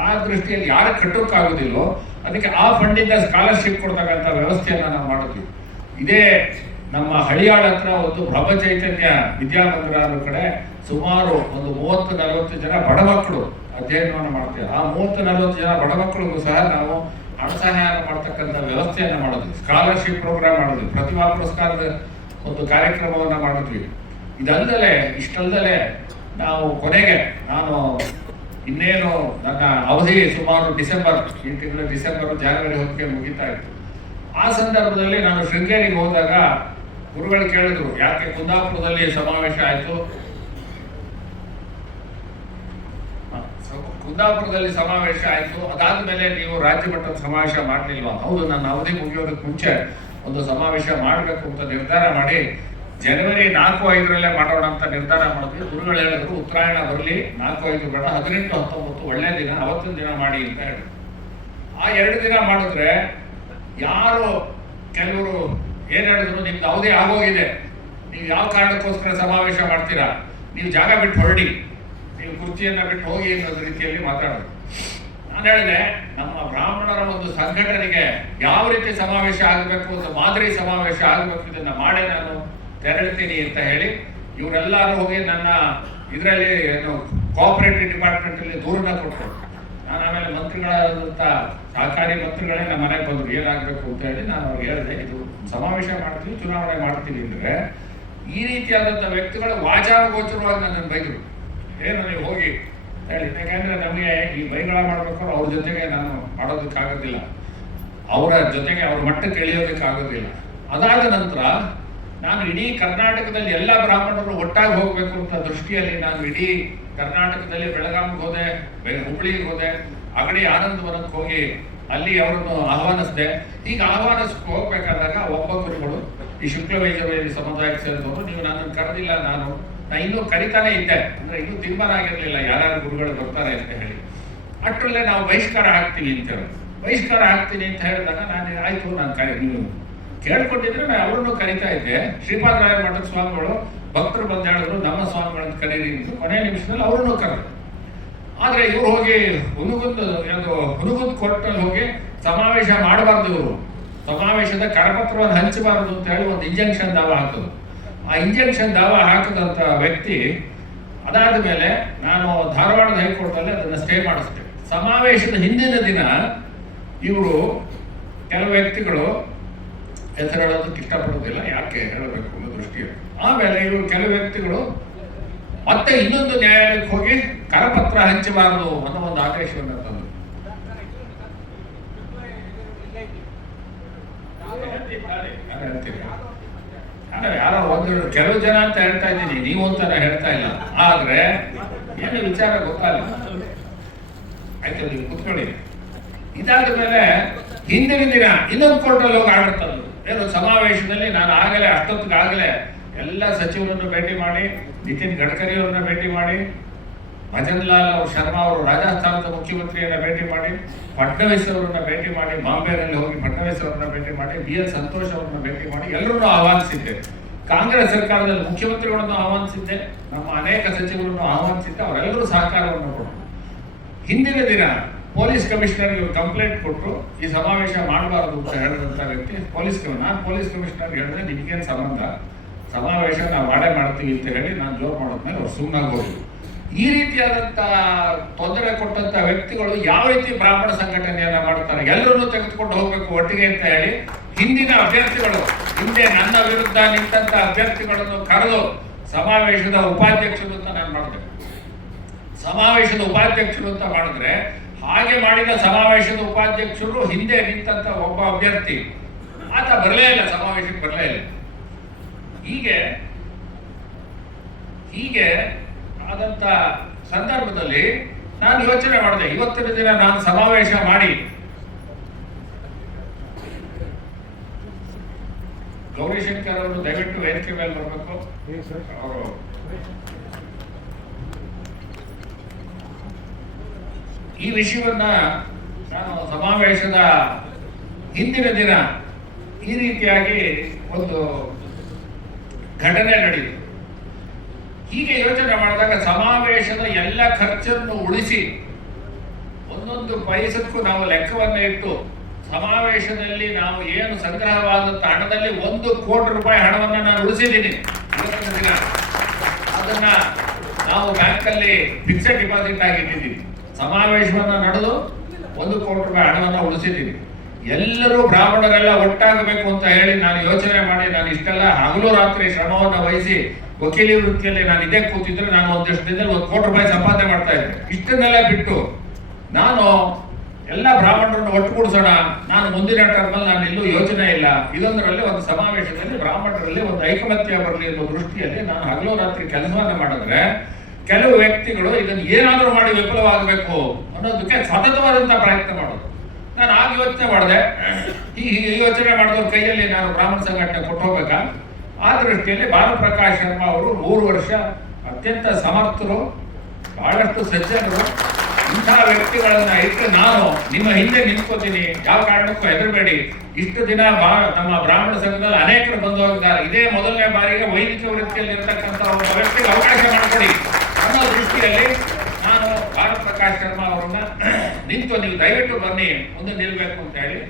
ಆ ದೃಷ್ಟಿಯಲ್ಲಿ ಯಾರು ಕಟ್ಟೋಕ್ಕಾಗೋದಿಲ್ಲೋ ಅದಕ್ಕೆ ಆ ಫಂಡಿಂದ ಸ್ಕಾಲರ್ಶಿಪ್ ಕೊಡ್ತಕ್ಕಂಥ ವ್ಯವಸ್ಥೆಯನ್ನು ನಾವು ಮಾಡಿದ್ವಿ. ಇದೇ ನಮ್ಮ ಹಳಿಯಾಳ ಹತ್ರ ಒಂದು ಬ್ರಹ್ಮಚೈತನ್ಯ ವಿದ್ಯಾಮಂದಿರ ಅನ್ನೋ ಕಡೆ ಸುಮಾರು ಒಂದು 30-40 ಜನ ಬಡ ಮಕ್ಕಳು ಅಧ್ಯಯನವನ್ನು ಮಾಡ್ತೇವೆ. ಆ 30-40 ಜನ ಬಡ ಮಕ್ಕಳಿಗೂ ಸಹ ನಾವು ಹಣ ಸಹಾಯ ಮಾಡ್ತಕ್ಕಂಥ ವ್ಯವಸ್ಥೆಯನ್ನು ಮಾಡಿದ್ವಿ. ಸ್ಕಾಲರ್ಶಿಪ್ ಪ್ರೋಗ್ರಾಮ್ ಮಾಡಿದ್ವಿ. ಪ್ರತಿಭಾ ಪುರಸ್ಕಾರದ ಒಂದು ಕಾರ್ಯಕ್ರಮವನ್ನು ಮಾಡಿದ್ವಿ. ಇಷ್ಟಲ್ಲದೆ ನಾವು ಕೊನೆಗೆ ಇನ್ನೇನು ನನ್ನ ಅವಧಿ ಸುಮಾರು ಈ ತಿಂಗಳ ಡಿಸೆಂಬರ್ ಜನವರಿ ಹೊತ್ತಿಗೆ ಮುಗಿತಾ ಇತ್ತು. ಆ ಸಂದರ್ಭದಲ್ಲಿ ನಾನು ಶೃಂಗೇರಿಗೆ ಹೋದಾಗ ಗುರುಗಳು ಕೇಳಿದ್ರು, ಯಾಕೆ ಕುಂದಾಪುರದಲ್ಲಿ ಸಮಾವೇಶ ಆಯಿತು, ಅದಾದ್ಮೇಲೆ ನೀವು ರಾಜ್ಯ ಮಟ್ಟದ ಸಮಾವೇಶ ಮಾಡಲಿಲ್ವಾ? ಹೌದು, ನನ್ನ ಅವಧಿ ಮುಗಿಯೋದಕ್ಕೆ ಮುಂಚೆ ಒಂದು ಸಮಾವೇಶ ಮಾಡಬೇಕು ಅಂತ ನಿರ್ಧಾರ ಮಾಡಿ ಜನವರಿ 4-5 ಮಾಡೋಣ ಅಂತ ನಿರ್ಧಾರ ಮಾಡಿದ್ವಿ. ಗುರುಗಳು ಹೇಳಿದ್ರು, ಉತ್ತರಾಯಣ ಬರಲಿ, 4-5 ಬೇಡ, 18-19 ಒಳ್ಳೆ ದಿನ, ಅವತ್ತಿನ ದಿನ ಮಾಡಿ ಅಂತ ಹೇಳಿದ್ರು. ಆ 2 ದಿನ ಮಾಡಿದ್ರೆ ಯಾರು ಕೆಲವರು ಏನ್ ಹೇಳಿದ್ರು, ನಿಮ್ದು ಅವಧಿ ಆಗೋಗಿದೆ, ನೀವು ಯಾವ ಕಾರಣಕ್ಕೋಸ್ಕರ ಸಮಾವೇಶ ಮಾಡ್ತೀರಾ, ನೀವು ಜಾಗ ಬಿಟ್ಟು ಹೊರಡಿ, ನೀವು ಕುರ್ಚಿಯನ್ನ ಬಿಟ್ಟು ಹೋಗಿ ಅನ್ನೋದು ರೀತಿಯಲ್ಲಿ ಮಾತಾಡೋದು. ನಾನು ಹೇಳಿದೆ, ನಮ್ಮ ಬ್ರಾಹ್ಮಣರ ಒಂದು ಸಂಘಟನೆಗೆ ಯಾವ ರೀತಿ ಸಮಾವೇಶ ಆಗಬೇಕು, ಒಂದು ಮಾದರಿ ಸಮಾವೇಶ ಆಗಬೇಕು, ಇದನ್ನ ಮಾಡಿ ನಾನು ತೆರಳ್ತೀನಿ ಅಂತ ಹೇಳಿ ಇವರೆಲ್ಲರೂ ಹೋಗಿ ನನ್ನ ಇದರಲ್ಲಿ ಕೋಆಪರೇಟಿವ್ ಡಿಪಾರ್ಟ್ಮೆಂಟ್ ಅಲ್ಲಿ ದೂರನ್ನ ಕೊಟ್ಟರು. ನಾನು ಆಮೇಲೆ ಮಂತ್ರಿಗಳಾದಂಥ ಸಹಕಾರಿ ಮಂತ್ರಿಗಳೇ ನಮ್ಮ ಮನೆಗೆ ಬಂದರು, ಏನಾಗಬೇಕು ಅಂತ ಹೇಳಿ ನಾನು ಅವ್ರಿಗೆ ಹೇಳಿದೆ, ಇದು ಸಮಾವೇಶ ಮಾಡ್ತೀವಿ, ಚುನಾವಣೆ ಮಾಡ್ತೀವಿ ಅಂದರೆ ಈ ರೀತಿಯಾದಂಥ ವ್ಯಕ್ತಿಗಳು ವಾಚಾಗೋಚರವಾಗಿ ನನ್ನನ್ನು ಬೈದರು. ಏನು ನೀವು ಹೋಗಿ ಹೇಳಿ, ಯಾಕೆಂದರೆ ನಮಗೆ ಈ ಬೈಗಳ ಮಾಡಬೇಕಾದ್ರೆ ಅವ್ರ ಜೊತೆಗೆ ನಾನು ಮಾಡೋದಕ್ಕಾಗೋದಿಲ್ಲ, ಅವರ ಜೊತೆಗೆ ಅವ್ರ ಮಟ್ಟಕ್ಕೆ ಇಳಿಯೋದಕ್ಕಾಗೋದಿಲ್ಲ. ಅದಾದ ನಂತರ ನಾನು ಇಡೀ ಕರ್ನಾಟಕದಲ್ಲಿ ಎಲ್ಲ ಬ್ರಾಹ್ಮಣರು ಒಟ್ಟಾಗಿ ಹೋಗಬೇಕು ಅಂತ ದೃಷ್ಟಿಯಲ್ಲಿ ನಾನು ಇಡೀ ಕರ್ನಾಟಕದಲ್ಲಿ ಬೆಳಗಾವಿಗೆ ಹೋದೆ, ಹುಬ್ಬಳ್ಳಿಗೆ ಹೋದೆ, ಅಗಡಿ ಆನಂದವನಕ್ಕೆ ಹೋಗಿ ಅಲ್ಲಿ ಅವರನ್ನು ಆಹ್ವಾನಿಸಿದೆ. ಈಗ ಹೋಗ್ಬೇಕಾದಾಗ ಒಬ್ಬ ಗುರುಗಳು ಈ ಶುಕ್ಲವೈದ್ಯವೇದಿ ಸಮುದಾಯಕ್ಕೆ ಸೇರಿದವರು, ನೀವು ನನ್ನನ್ನು ಕರೆದಿಲ್ಲ, ನಾನು ಇನ್ನೂ ಕರಿತಾನೆ ಇದ್ದೆ, ಅಂದ್ರೆ ಇನ್ನೂ ತೀರ್ಮಾನ ಆಗಿರಲಿಲ್ಲ ಯಾರ್ಯಾರು ಗುರುಗಳು ಬರ್ತಾರೆ ಅಂತ ಹೇಳಿ. ಅಷ್ಟರಲ್ಲೇ ನಾವು ಬಹಿಷ್ಕಾರ ಹಾಕ್ತೀನಿ ಅಂತ ಹೇಳಿದ್ರು. ಬಹಿಷ್ಕಾರ ಹಾಕ್ತೀನಿ ಅಂತ ಹೇಳಿದಾಗ ನಾನು ಆಯ್ತು, ನಾನು ನೀವು ಕೇಳ್ಕೊಂಡಿದ್ರೆ ನಾನು ಅವರನ್ನು ಕರಿತಾ ಇದ್ದೆ. ಶ್ರೀಪಾದ ರಾಯರ ಮಠದ ಸ್ವಾಮಿಗಳು ಭಕ್ತರು ಬಂದು ಹೇಳಿದ್ರು ನಮ್ಮ ಸ್ವಾಮಿಗಳನ್ನ ಕರೀರಿ ಅಂತ. ಕೊನೆ ನಿಮಿಷದಲ್ಲಿ ಅವರನ್ನು ಕರೆದು. ಆದರೆ ಇವ್ರು ಹೋಗಿ ಹುನಗುಂದ ಕೋರ್ಟ್ನಲ್ಲಿ ಹೋಗಿ ಸಮಾವೇಶ ಮಾಡಬಾರ್ದು, ಇವರು ಸಮಾವೇಶದ ಕರಪತ್ರವನ್ನು ಹಂಚಬಾರದು ಅಂತ ಹೇಳಿ ಒಂದು ಇಂಜೆಕ್ಷನ್ ದಾವ ಹಾಕೋದು. ಆ ಇಂಜೆಕ್ಷನ್ ದಾವ ಹಾಕಿದಂಥ ವ್ಯಕ್ತಿ ಅದಾದ ಮೇಲೆ ನಾನು ಧಾರವಾಡದ ಹೈಕೋರ್ಟಲ್ಲಿ ಅದನ್ನು ಸ್ಟೇ ಮಾಡಿಸ್ತೇವೆ. ಸಮಾವೇಶದ ಹಿಂದಿನ ದಿನ ಇವರು ಕೆಲವು ವ್ಯಕ್ತಿಗಳು, ಹೆಸರು ಹೇಳೋದಕ್ಕೆ ಇಷ್ಟಪಡೋದಿಲ್ಲ, ಯಾಕೆ ಹೇಳಬೇಕು ಅನ್ನೋ ದೃಷ್ಟಿಯಲ್ಲಿ, ಆಮೇಲೆ ಇವರು ಕೆಲವು ವ್ಯಕ್ತಿಗಳು ಮತ್ತೆ ಇನ್ನೊಂದು ನ್ಯಾಯಾಲಯಕ್ಕೆ ಹೋಗಿ ಕರಪತ್ರ ಹಂಚಬಾರದು ಅನ್ನೋ ಒಂದು ಆದೇಶವನ್ನು ತಂದರು. ಯಾರೋ ಒಂದು ಕೆಲವು ಜನ ಅಂತ ಹೇಳ್ತಾ ಇದ್ದೀನಿ, ನೀವು ಅಂತಾನೆ ಹೇಳ್ತಾ ಇಲ್ಲ. ಆದ್ರೆ ಏನು ವಿಚಾರ ಗೊತ್ತಲ್ಲ. ಆಯ್ತು, ನೀವು ಕುತ್ಕೊಳ್ಳಿ. ಇದಾದ ಮೇಲೆ ಹಿಂದಿನ ದಿನ ಇನ್ನೊಂದು ಕೋರ್ಟಲ್ಲಿ ಹೋಗಿ ಆರ್ಡರ್ ತಂದ್ರು. ಏನು ಸಮಾವೇಶದಲ್ಲಿ ನಾನು ಅಷ್ಟೊತ್ತಿಗಾಗಲೇ ಎಲ್ಲ ಸಚಿವರನ್ನು ಭೇಟಿ ಮಾಡಿ, ನಿತಿನ್ ಗಡ್ಕರಿ ಅವರನ್ನ ಭೇಟಿ ಮಾಡಿ, ಭಜನ್ ಲಾಲ್ ಶರ್ಮಾ ಅವರು ರಾಜಸ್ಥಾನದ ಮುಖ್ಯಮಂತ್ರಿಯನ್ನ ಭೇಟಿ ಮಾಡಿ, ಫಡ್ನವೀಸ್ ಅವರನ್ನ ಭೇಟಿ ಮಾಡಿ, ಬಾಂಬೆನಲ್ಲಿ ಹೋಗಿ ಫಡ್ನವೀಸ್ ಅವರನ್ನ ಭೇಟಿ ಮಾಡಿ, BL ಸಂತೋಷ್ ಅವರನ್ನ ಭೇಟಿ ಮಾಡಿ ಎಲ್ಲರನ್ನೂ ಆಹ್ವಾನಿಸಿದ್ದೆ. ಕಾಂಗ್ರೆಸ್ ಸರ್ಕಾರದಲ್ಲಿ ಮುಖ್ಯಮಂತ್ರಿಗಳನ್ನು ಆಹ್ವಾನಿಸಿದ್ದೆ, ನಮ್ಮ ಅನೇಕ ಸಚಿವರನ್ನು ಆಹ್ವಾನಿಸಿದ್ದೆ. ಅವರೆಲ್ಲರೂ ಸಹಕಾರವನ್ನು ಕೊಟ್ಟರು. ಹಿಂದಿನ ದಿನ ಪೊಲೀಸ್ ಕಮಿಷನರ್ಗೆ ಕಂಪ್ಲೇಂಟ್ ಕೊಟ್ಟರು, ಈ ಸಮಾವೇಶ ಮಾಡಬಾರದು ಅಂತ ಹೇಳಿದಂಥ ವ್ಯಕ್ತಿ ನಾನು ಪೊಲೀಸ್ ಕಮಿಷನರ್ಗೆ ಹೇಳಿದ್ರೆ ನಿಮಗೇನು ಸಂಬಂಧ, ಸಮಾವೇಶ ನಾವು ಮಾಡೇ ಮಾಡ್ತೀವಿ ಅಂತ ಹೇಳಿ ನಾನು ಜೋರು ಮಾಡಿದ್ಮೇಲೆ ಅವ್ರು ಸುಮ್ಮನಾಗಿ ಹೋದ್ರು. ಈ ರೀತಿಯಾದಂಥ ತೊಂದರೆ ಕೊಟ್ಟಂತ ವ್ಯಕ್ತಿಗಳು ಯಾವ ರೀತಿ ಬ್ರಾಹ್ಮಣ ಸಂಘಟನೆಯನ್ನ ಮಾಡ್ತಾರೆ, ಎಲ್ಲರನ್ನೂ ತೆಗೆದುಕೊಂಡು ಹೋಗ್ಬೇಕು ಒಟ್ಟಿಗೆ ಅಂತ ಹೇಳಿ ಹಿಂದಿನ ಅಭ್ಯರ್ಥಿಗಳು, ಹಿಂದೆ ನನ್ನ ವಿರುದ್ಧ ನಿಂತ ಅಭ್ಯರ್ಥಿಗಳನ್ನು ಕರೆದು ಸಮಾವೇಶದ ಉಪಾಧ್ಯಕ್ಷರು ಅಂತ ನಾನು ಮಾಡಿದೆ. ಸಮಾವೇಶದ ಉಪಾಧ್ಯಕ್ಷರು ಅಂತ ಮಾಡಿದ್ರೆ, ಹಾಗೆ ಮಾಡಿದ ಸಮಾವೇಶದ ಉಪಾಧ್ಯಕ್ಷರು ಹಿಂದೆ ನಿಂತ ಒಬ್ಬ ಅಭ್ಯರ್ಥಿ ಆತ ಬರಲೇ ಇಲ್ಲ, ಸಮಾವೇಶಕ್ಕೆ ಬರಲೇ ಇಲ್ಲ. ಹೀಗೆ ಆದಂತ ಸಂದರ್ಭದಲ್ಲಿ ನಾನು ಯೋಚನೆ ಮಾಡಿದೆ, ಇವತ್ತಿನ ದಿನ ನಾನು ಸಮಾವೇಶ ಮಾಡಿ ಗೌರಿಶಂಕರ್ ಅವರು ದಯವಿಟ್ಟು ವೇದಿಕೆ ಮೇಲೆ ಬರಬೇಕು. ಅವರು ಈ ವಿಷಯವನ್ನ ನಾನು ಸಮಾವೇಶದ ಹಿಂದಿನ ದಿನ ಈ ರೀತಿಯಾಗಿ ಒಂದು ಘಟನೆ ನಡೆಯಿತು. ಹೀಗೆ ಯೋಚನೆ ಮಾಡಿದಾಗ ಸಮಾವೇಶದ ಎಲ್ಲ ಖರ್ಚನ್ನು ಉಳಿಸಿ ಒಂದೊಂದು ಪೈಸಕ್ಕೂ ನಾವು ಲೆಕ್ಕವನ್ನು ಇಟ್ಟು ಸಮಾವೇಶದಲ್ಲಿ ನಾವು ಏನು ಸಂಗ್ರಹವಾದಂಥ ಹಣದಲ್ಲಿ 1 ಕೋಟಿ ರೂಪಾಯಿ ಹಣವನ್ನು ನಾನು ಉಳಿಸಿದ್ದೀನಿ. ಇವತ್ತಿನ ದಿನ ಅದನ್ನ ನಾವು ಬ್ಯಾಂಕಲ್ಲಿ ಫಿಕ್ಸೆಡ್ ಡಿಪಾಸಿಟ್ ಆಗಿಟ್ಟಿದ್ದೀವಿ. ಸಮಾವೇಶವನ್ನು ನಡೆದು 1 ಕೋಟಿ ರೂಪಾಯಿ ಹಣವನ್ನು ಉಳಿಸಿದ್ದೀವಿ. ಎಲ್ಲರೂ ಬ್ರಾಹ್ಮಣರೆಲ್ಲ ಒಟ್ಟಾಗಬೇಕು ಅಂತ ಹೇಳಿ ನಾನು ಯೋಚನೆ ಮಾಡಿ, ನಾನು ಇಷ್ಟೆಲ್ಲ ಹಗಲು ರಾತ್ರಿ ಶ್ರಮವನ್ನು ವಹಿಸಿ ವಕೀಲಿ ವೃತ್ತಿಯಲ್ಲಿ ನಾನು ಇದೇ ಕೂತಿದ್ರೆ ನಾನು ಒಂದಷ್ಟು ದಿನದಲ್ಲಿ 1 ಕೋಟಿ ರೂಪಾಯಿ ಸಂಪಾದನೆ ಮಾಡ್ತಾ ಇದ್ದೆ. ಇಷ್ಟನ್ನೆಲ್ಲ ಬಿಟ್ಟು ನಾನು ಎಲ್ಲ ಬ್ರಾಹ್ಮಣರನ್ನು ಒಟ್ಟುಗೂಡಿಸೋಣ, ನಾನು ಮುಂದಿನ ಟರ್ಮಲ್ಲಿ ನಾನು ಎಲ್ಲೂ ಯೋಚನೆ ಇಲ್ಲ, ಇದೊಂದರಲ್ಲಿ ಒಂದು ಸಮಾವೇಶದಲ್ಲಿ ಬ್ರಾಹ್ಮಣರಲ್ಲಿ ಒಂದು ಐಕಮತ್ಯ ಬರಲಿ ಅನ್ನೋ ದೃಷ್ಟಿಯಲ್ಲಿ ನಾನು ಹಗಲು ರಾತ್ರಿ ಕೆಲಸವನ್ನ ಮಾಡಿದ್ರೆ, ಕೆಲವು ವ್ಯಕ್ತಿಗಳು ಇದನ್ನು ಏನಾದರೂ ಮಾಡಿ ವಿಫಲವಾಗಬೇಕು ಅನ್ನೋದಕ್ಕೆ ಸತತವಾದಂತಹ ಪ್ರಯತ್ನ ಮಾಡೋದು. ನಾನು ಆಗ ಯೋಚನೆ ಮಾಡಿದೆ, ಈ ಯೋಚನೆ ಮಾಡಿದವ್ರ ಕೈಯಲ್ಲಿ ನಾನು ಬ್ರಾಹ್ಮಣ ಸಂಘಟನೆ ಕೊಟ್ಟು ಹೋಗ್ಬೇಕಾ. ಆ ದೃಷ್ಟಿಯಲ್ಲಿ ಭಾನುಪ್ರಕಾಶ್ ಶರ್ಮಾ ಅವರು 3 ವರ್ಷ ಅತ್ಯಂತ ಸಮರ್ಥರು, ಬಹಳಷ್ಟು ಸಜ್ಜನರು, ಇಂಥ ವ್ಯಕ್ತಿಗಳನ್ನ ಇಟ್ಟು ನಾನು ನಿಮ್ಮ ಹಿಂದೆ ನಿಂತ್ಕೋತೀನಿ, ಯಾವ ಕಾರಣಕ್ಕೂ ಹೆದರಬೇಡಿ. ಇಷ್ಟು ದಿನ ನಮ್ಮ ಬ್ರಾಹ್ಮಣ ಸಂಘದಲ್ಲಿ ಅನೇಕರು ಬಂದು ಹೋಗಿದ್ದಾರೆ, ಇದೇ ಮೊದಲನೇ ಬಾರಿಗೆ ವೈದಿಕ ವೃತ್ತಿಯಲ್ಲಿ ಇರತಕ್ಕಂಥ ಒಬ್ಬ ವ್ಯಕ್ತಿಗೆ ಅವಕಾಶ ಮಾಡಿಕೊಡಿ ಅನ್ನೋ ದೃಷ್ಟಿಯಲ್ಲಿ ನಾನು ಭಾನುಪ್ರಕಾಶ್ ಶರ್ಮಾ ಅವರನ್ನ ನಿಂತು ನೀವು ದಯವಿಟ್ಟು ಬನ್ನಿ ಮುಂದೆ ನಿಲ್ಬೇಕು ಅಂತ ಹೇಳಿ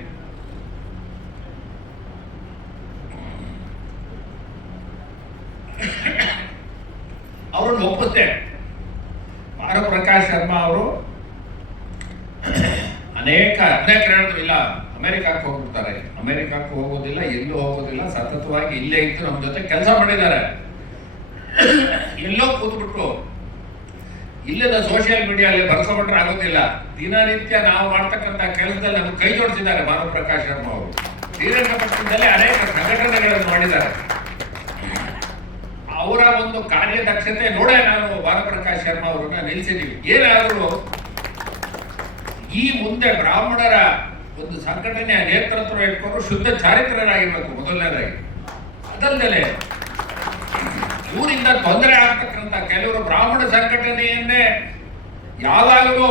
ಅವರನ್ನು ಒಪ್ಪುತ್ತೆ. ಭಾನುಪ್ರಕಾಶ್ ಶರ್ಮಾ ಅವರು ಅನೇಕ ಇಲ್ಲ ಅಮೆರಿಕಕ್ಕೆ ಹೋಗ್ಬಿಡ್ತಾರೆ, ಅಮೆರಿಕಕ್ಕೆ ಹೋಗೋದಿಲ್ಲ, ಎಲ್ಲೂ ಹೋಗೋದಿಲ್ಲ, ಸತತವಾಗಿ ಇಲ್ಲೇ ಇದ್ದು ನಮ್ಮ ಜೊತೆ ಕೆಲಸ ಮಾಡಿದ್ದಾರೆ. ಎಲ್ಲೋ ಕೂತ್ಬಿಟ್ಟು ಇಲ್ಲದ ಸೋಷಿಯಲ್ ಮೀಡಿಯಲ್ಲಿ ಬರ್ಸ್ಕೊಂಡ್ಬಿಟ್ರೆ ಆಗೋದಿಲ್ಲ. ದಿನನಿತ್ಯ ನಾವು ಮಾಡ್ತಕ್ಕಂಥ ಕೆಲಸದಲ್ಲಿ ನಮ್ಗೆ ಕೈ ಜೋಡಿಸಿದ್ದಾರೆ ಭಾನುಪ್ರಕಾಶ್ ಶರ್ಮಾ ಅವರು. ಶ್ರೀರಂಗಪಟ್ಟಣದಲ್ಲಿ ಅನೇಕ ಸಂಘಟನೆಗಳನ್ನು ಮಾಡಿದ್ದಾರೆ. ಅವರ ಒಂದು ಕಾರ್ಯದಕ್ಷತೆ ನೋಡೇ ನಾನು ಭಾನುಪ್ರಕಾಶ್ ಶರ್ಮಾ ಅವರನ್ನ ನಿಲ್ಲಿಸಿದ್ದೀವಿ. ಏನಾದರೂ ಈ ಮುಂದೆ ಬ್ರಾಹ್ಮಣರ ಒಂದು ಸಂಘಟನೆಯ ನೇತೃತ್ವ ಇಟ್ಕೊಂಡು ಶುದ್ಧ ಚಾರಿತ್ರರಾಗಿರ್ಬೇಕು ಮೊದಲನೇದಾಗಿ. ಅದಲ್ಲದೆ ಇವರಿಂದ ತೊಂದರೆ ಆಗ್ತಕ್ಕಂಥ ಕೆಲವರು ಬ್ರಾಹ್ಮಣ ಸಂಘಟನೆಯನ್ನೇ ಯಾವಾಗಲೂ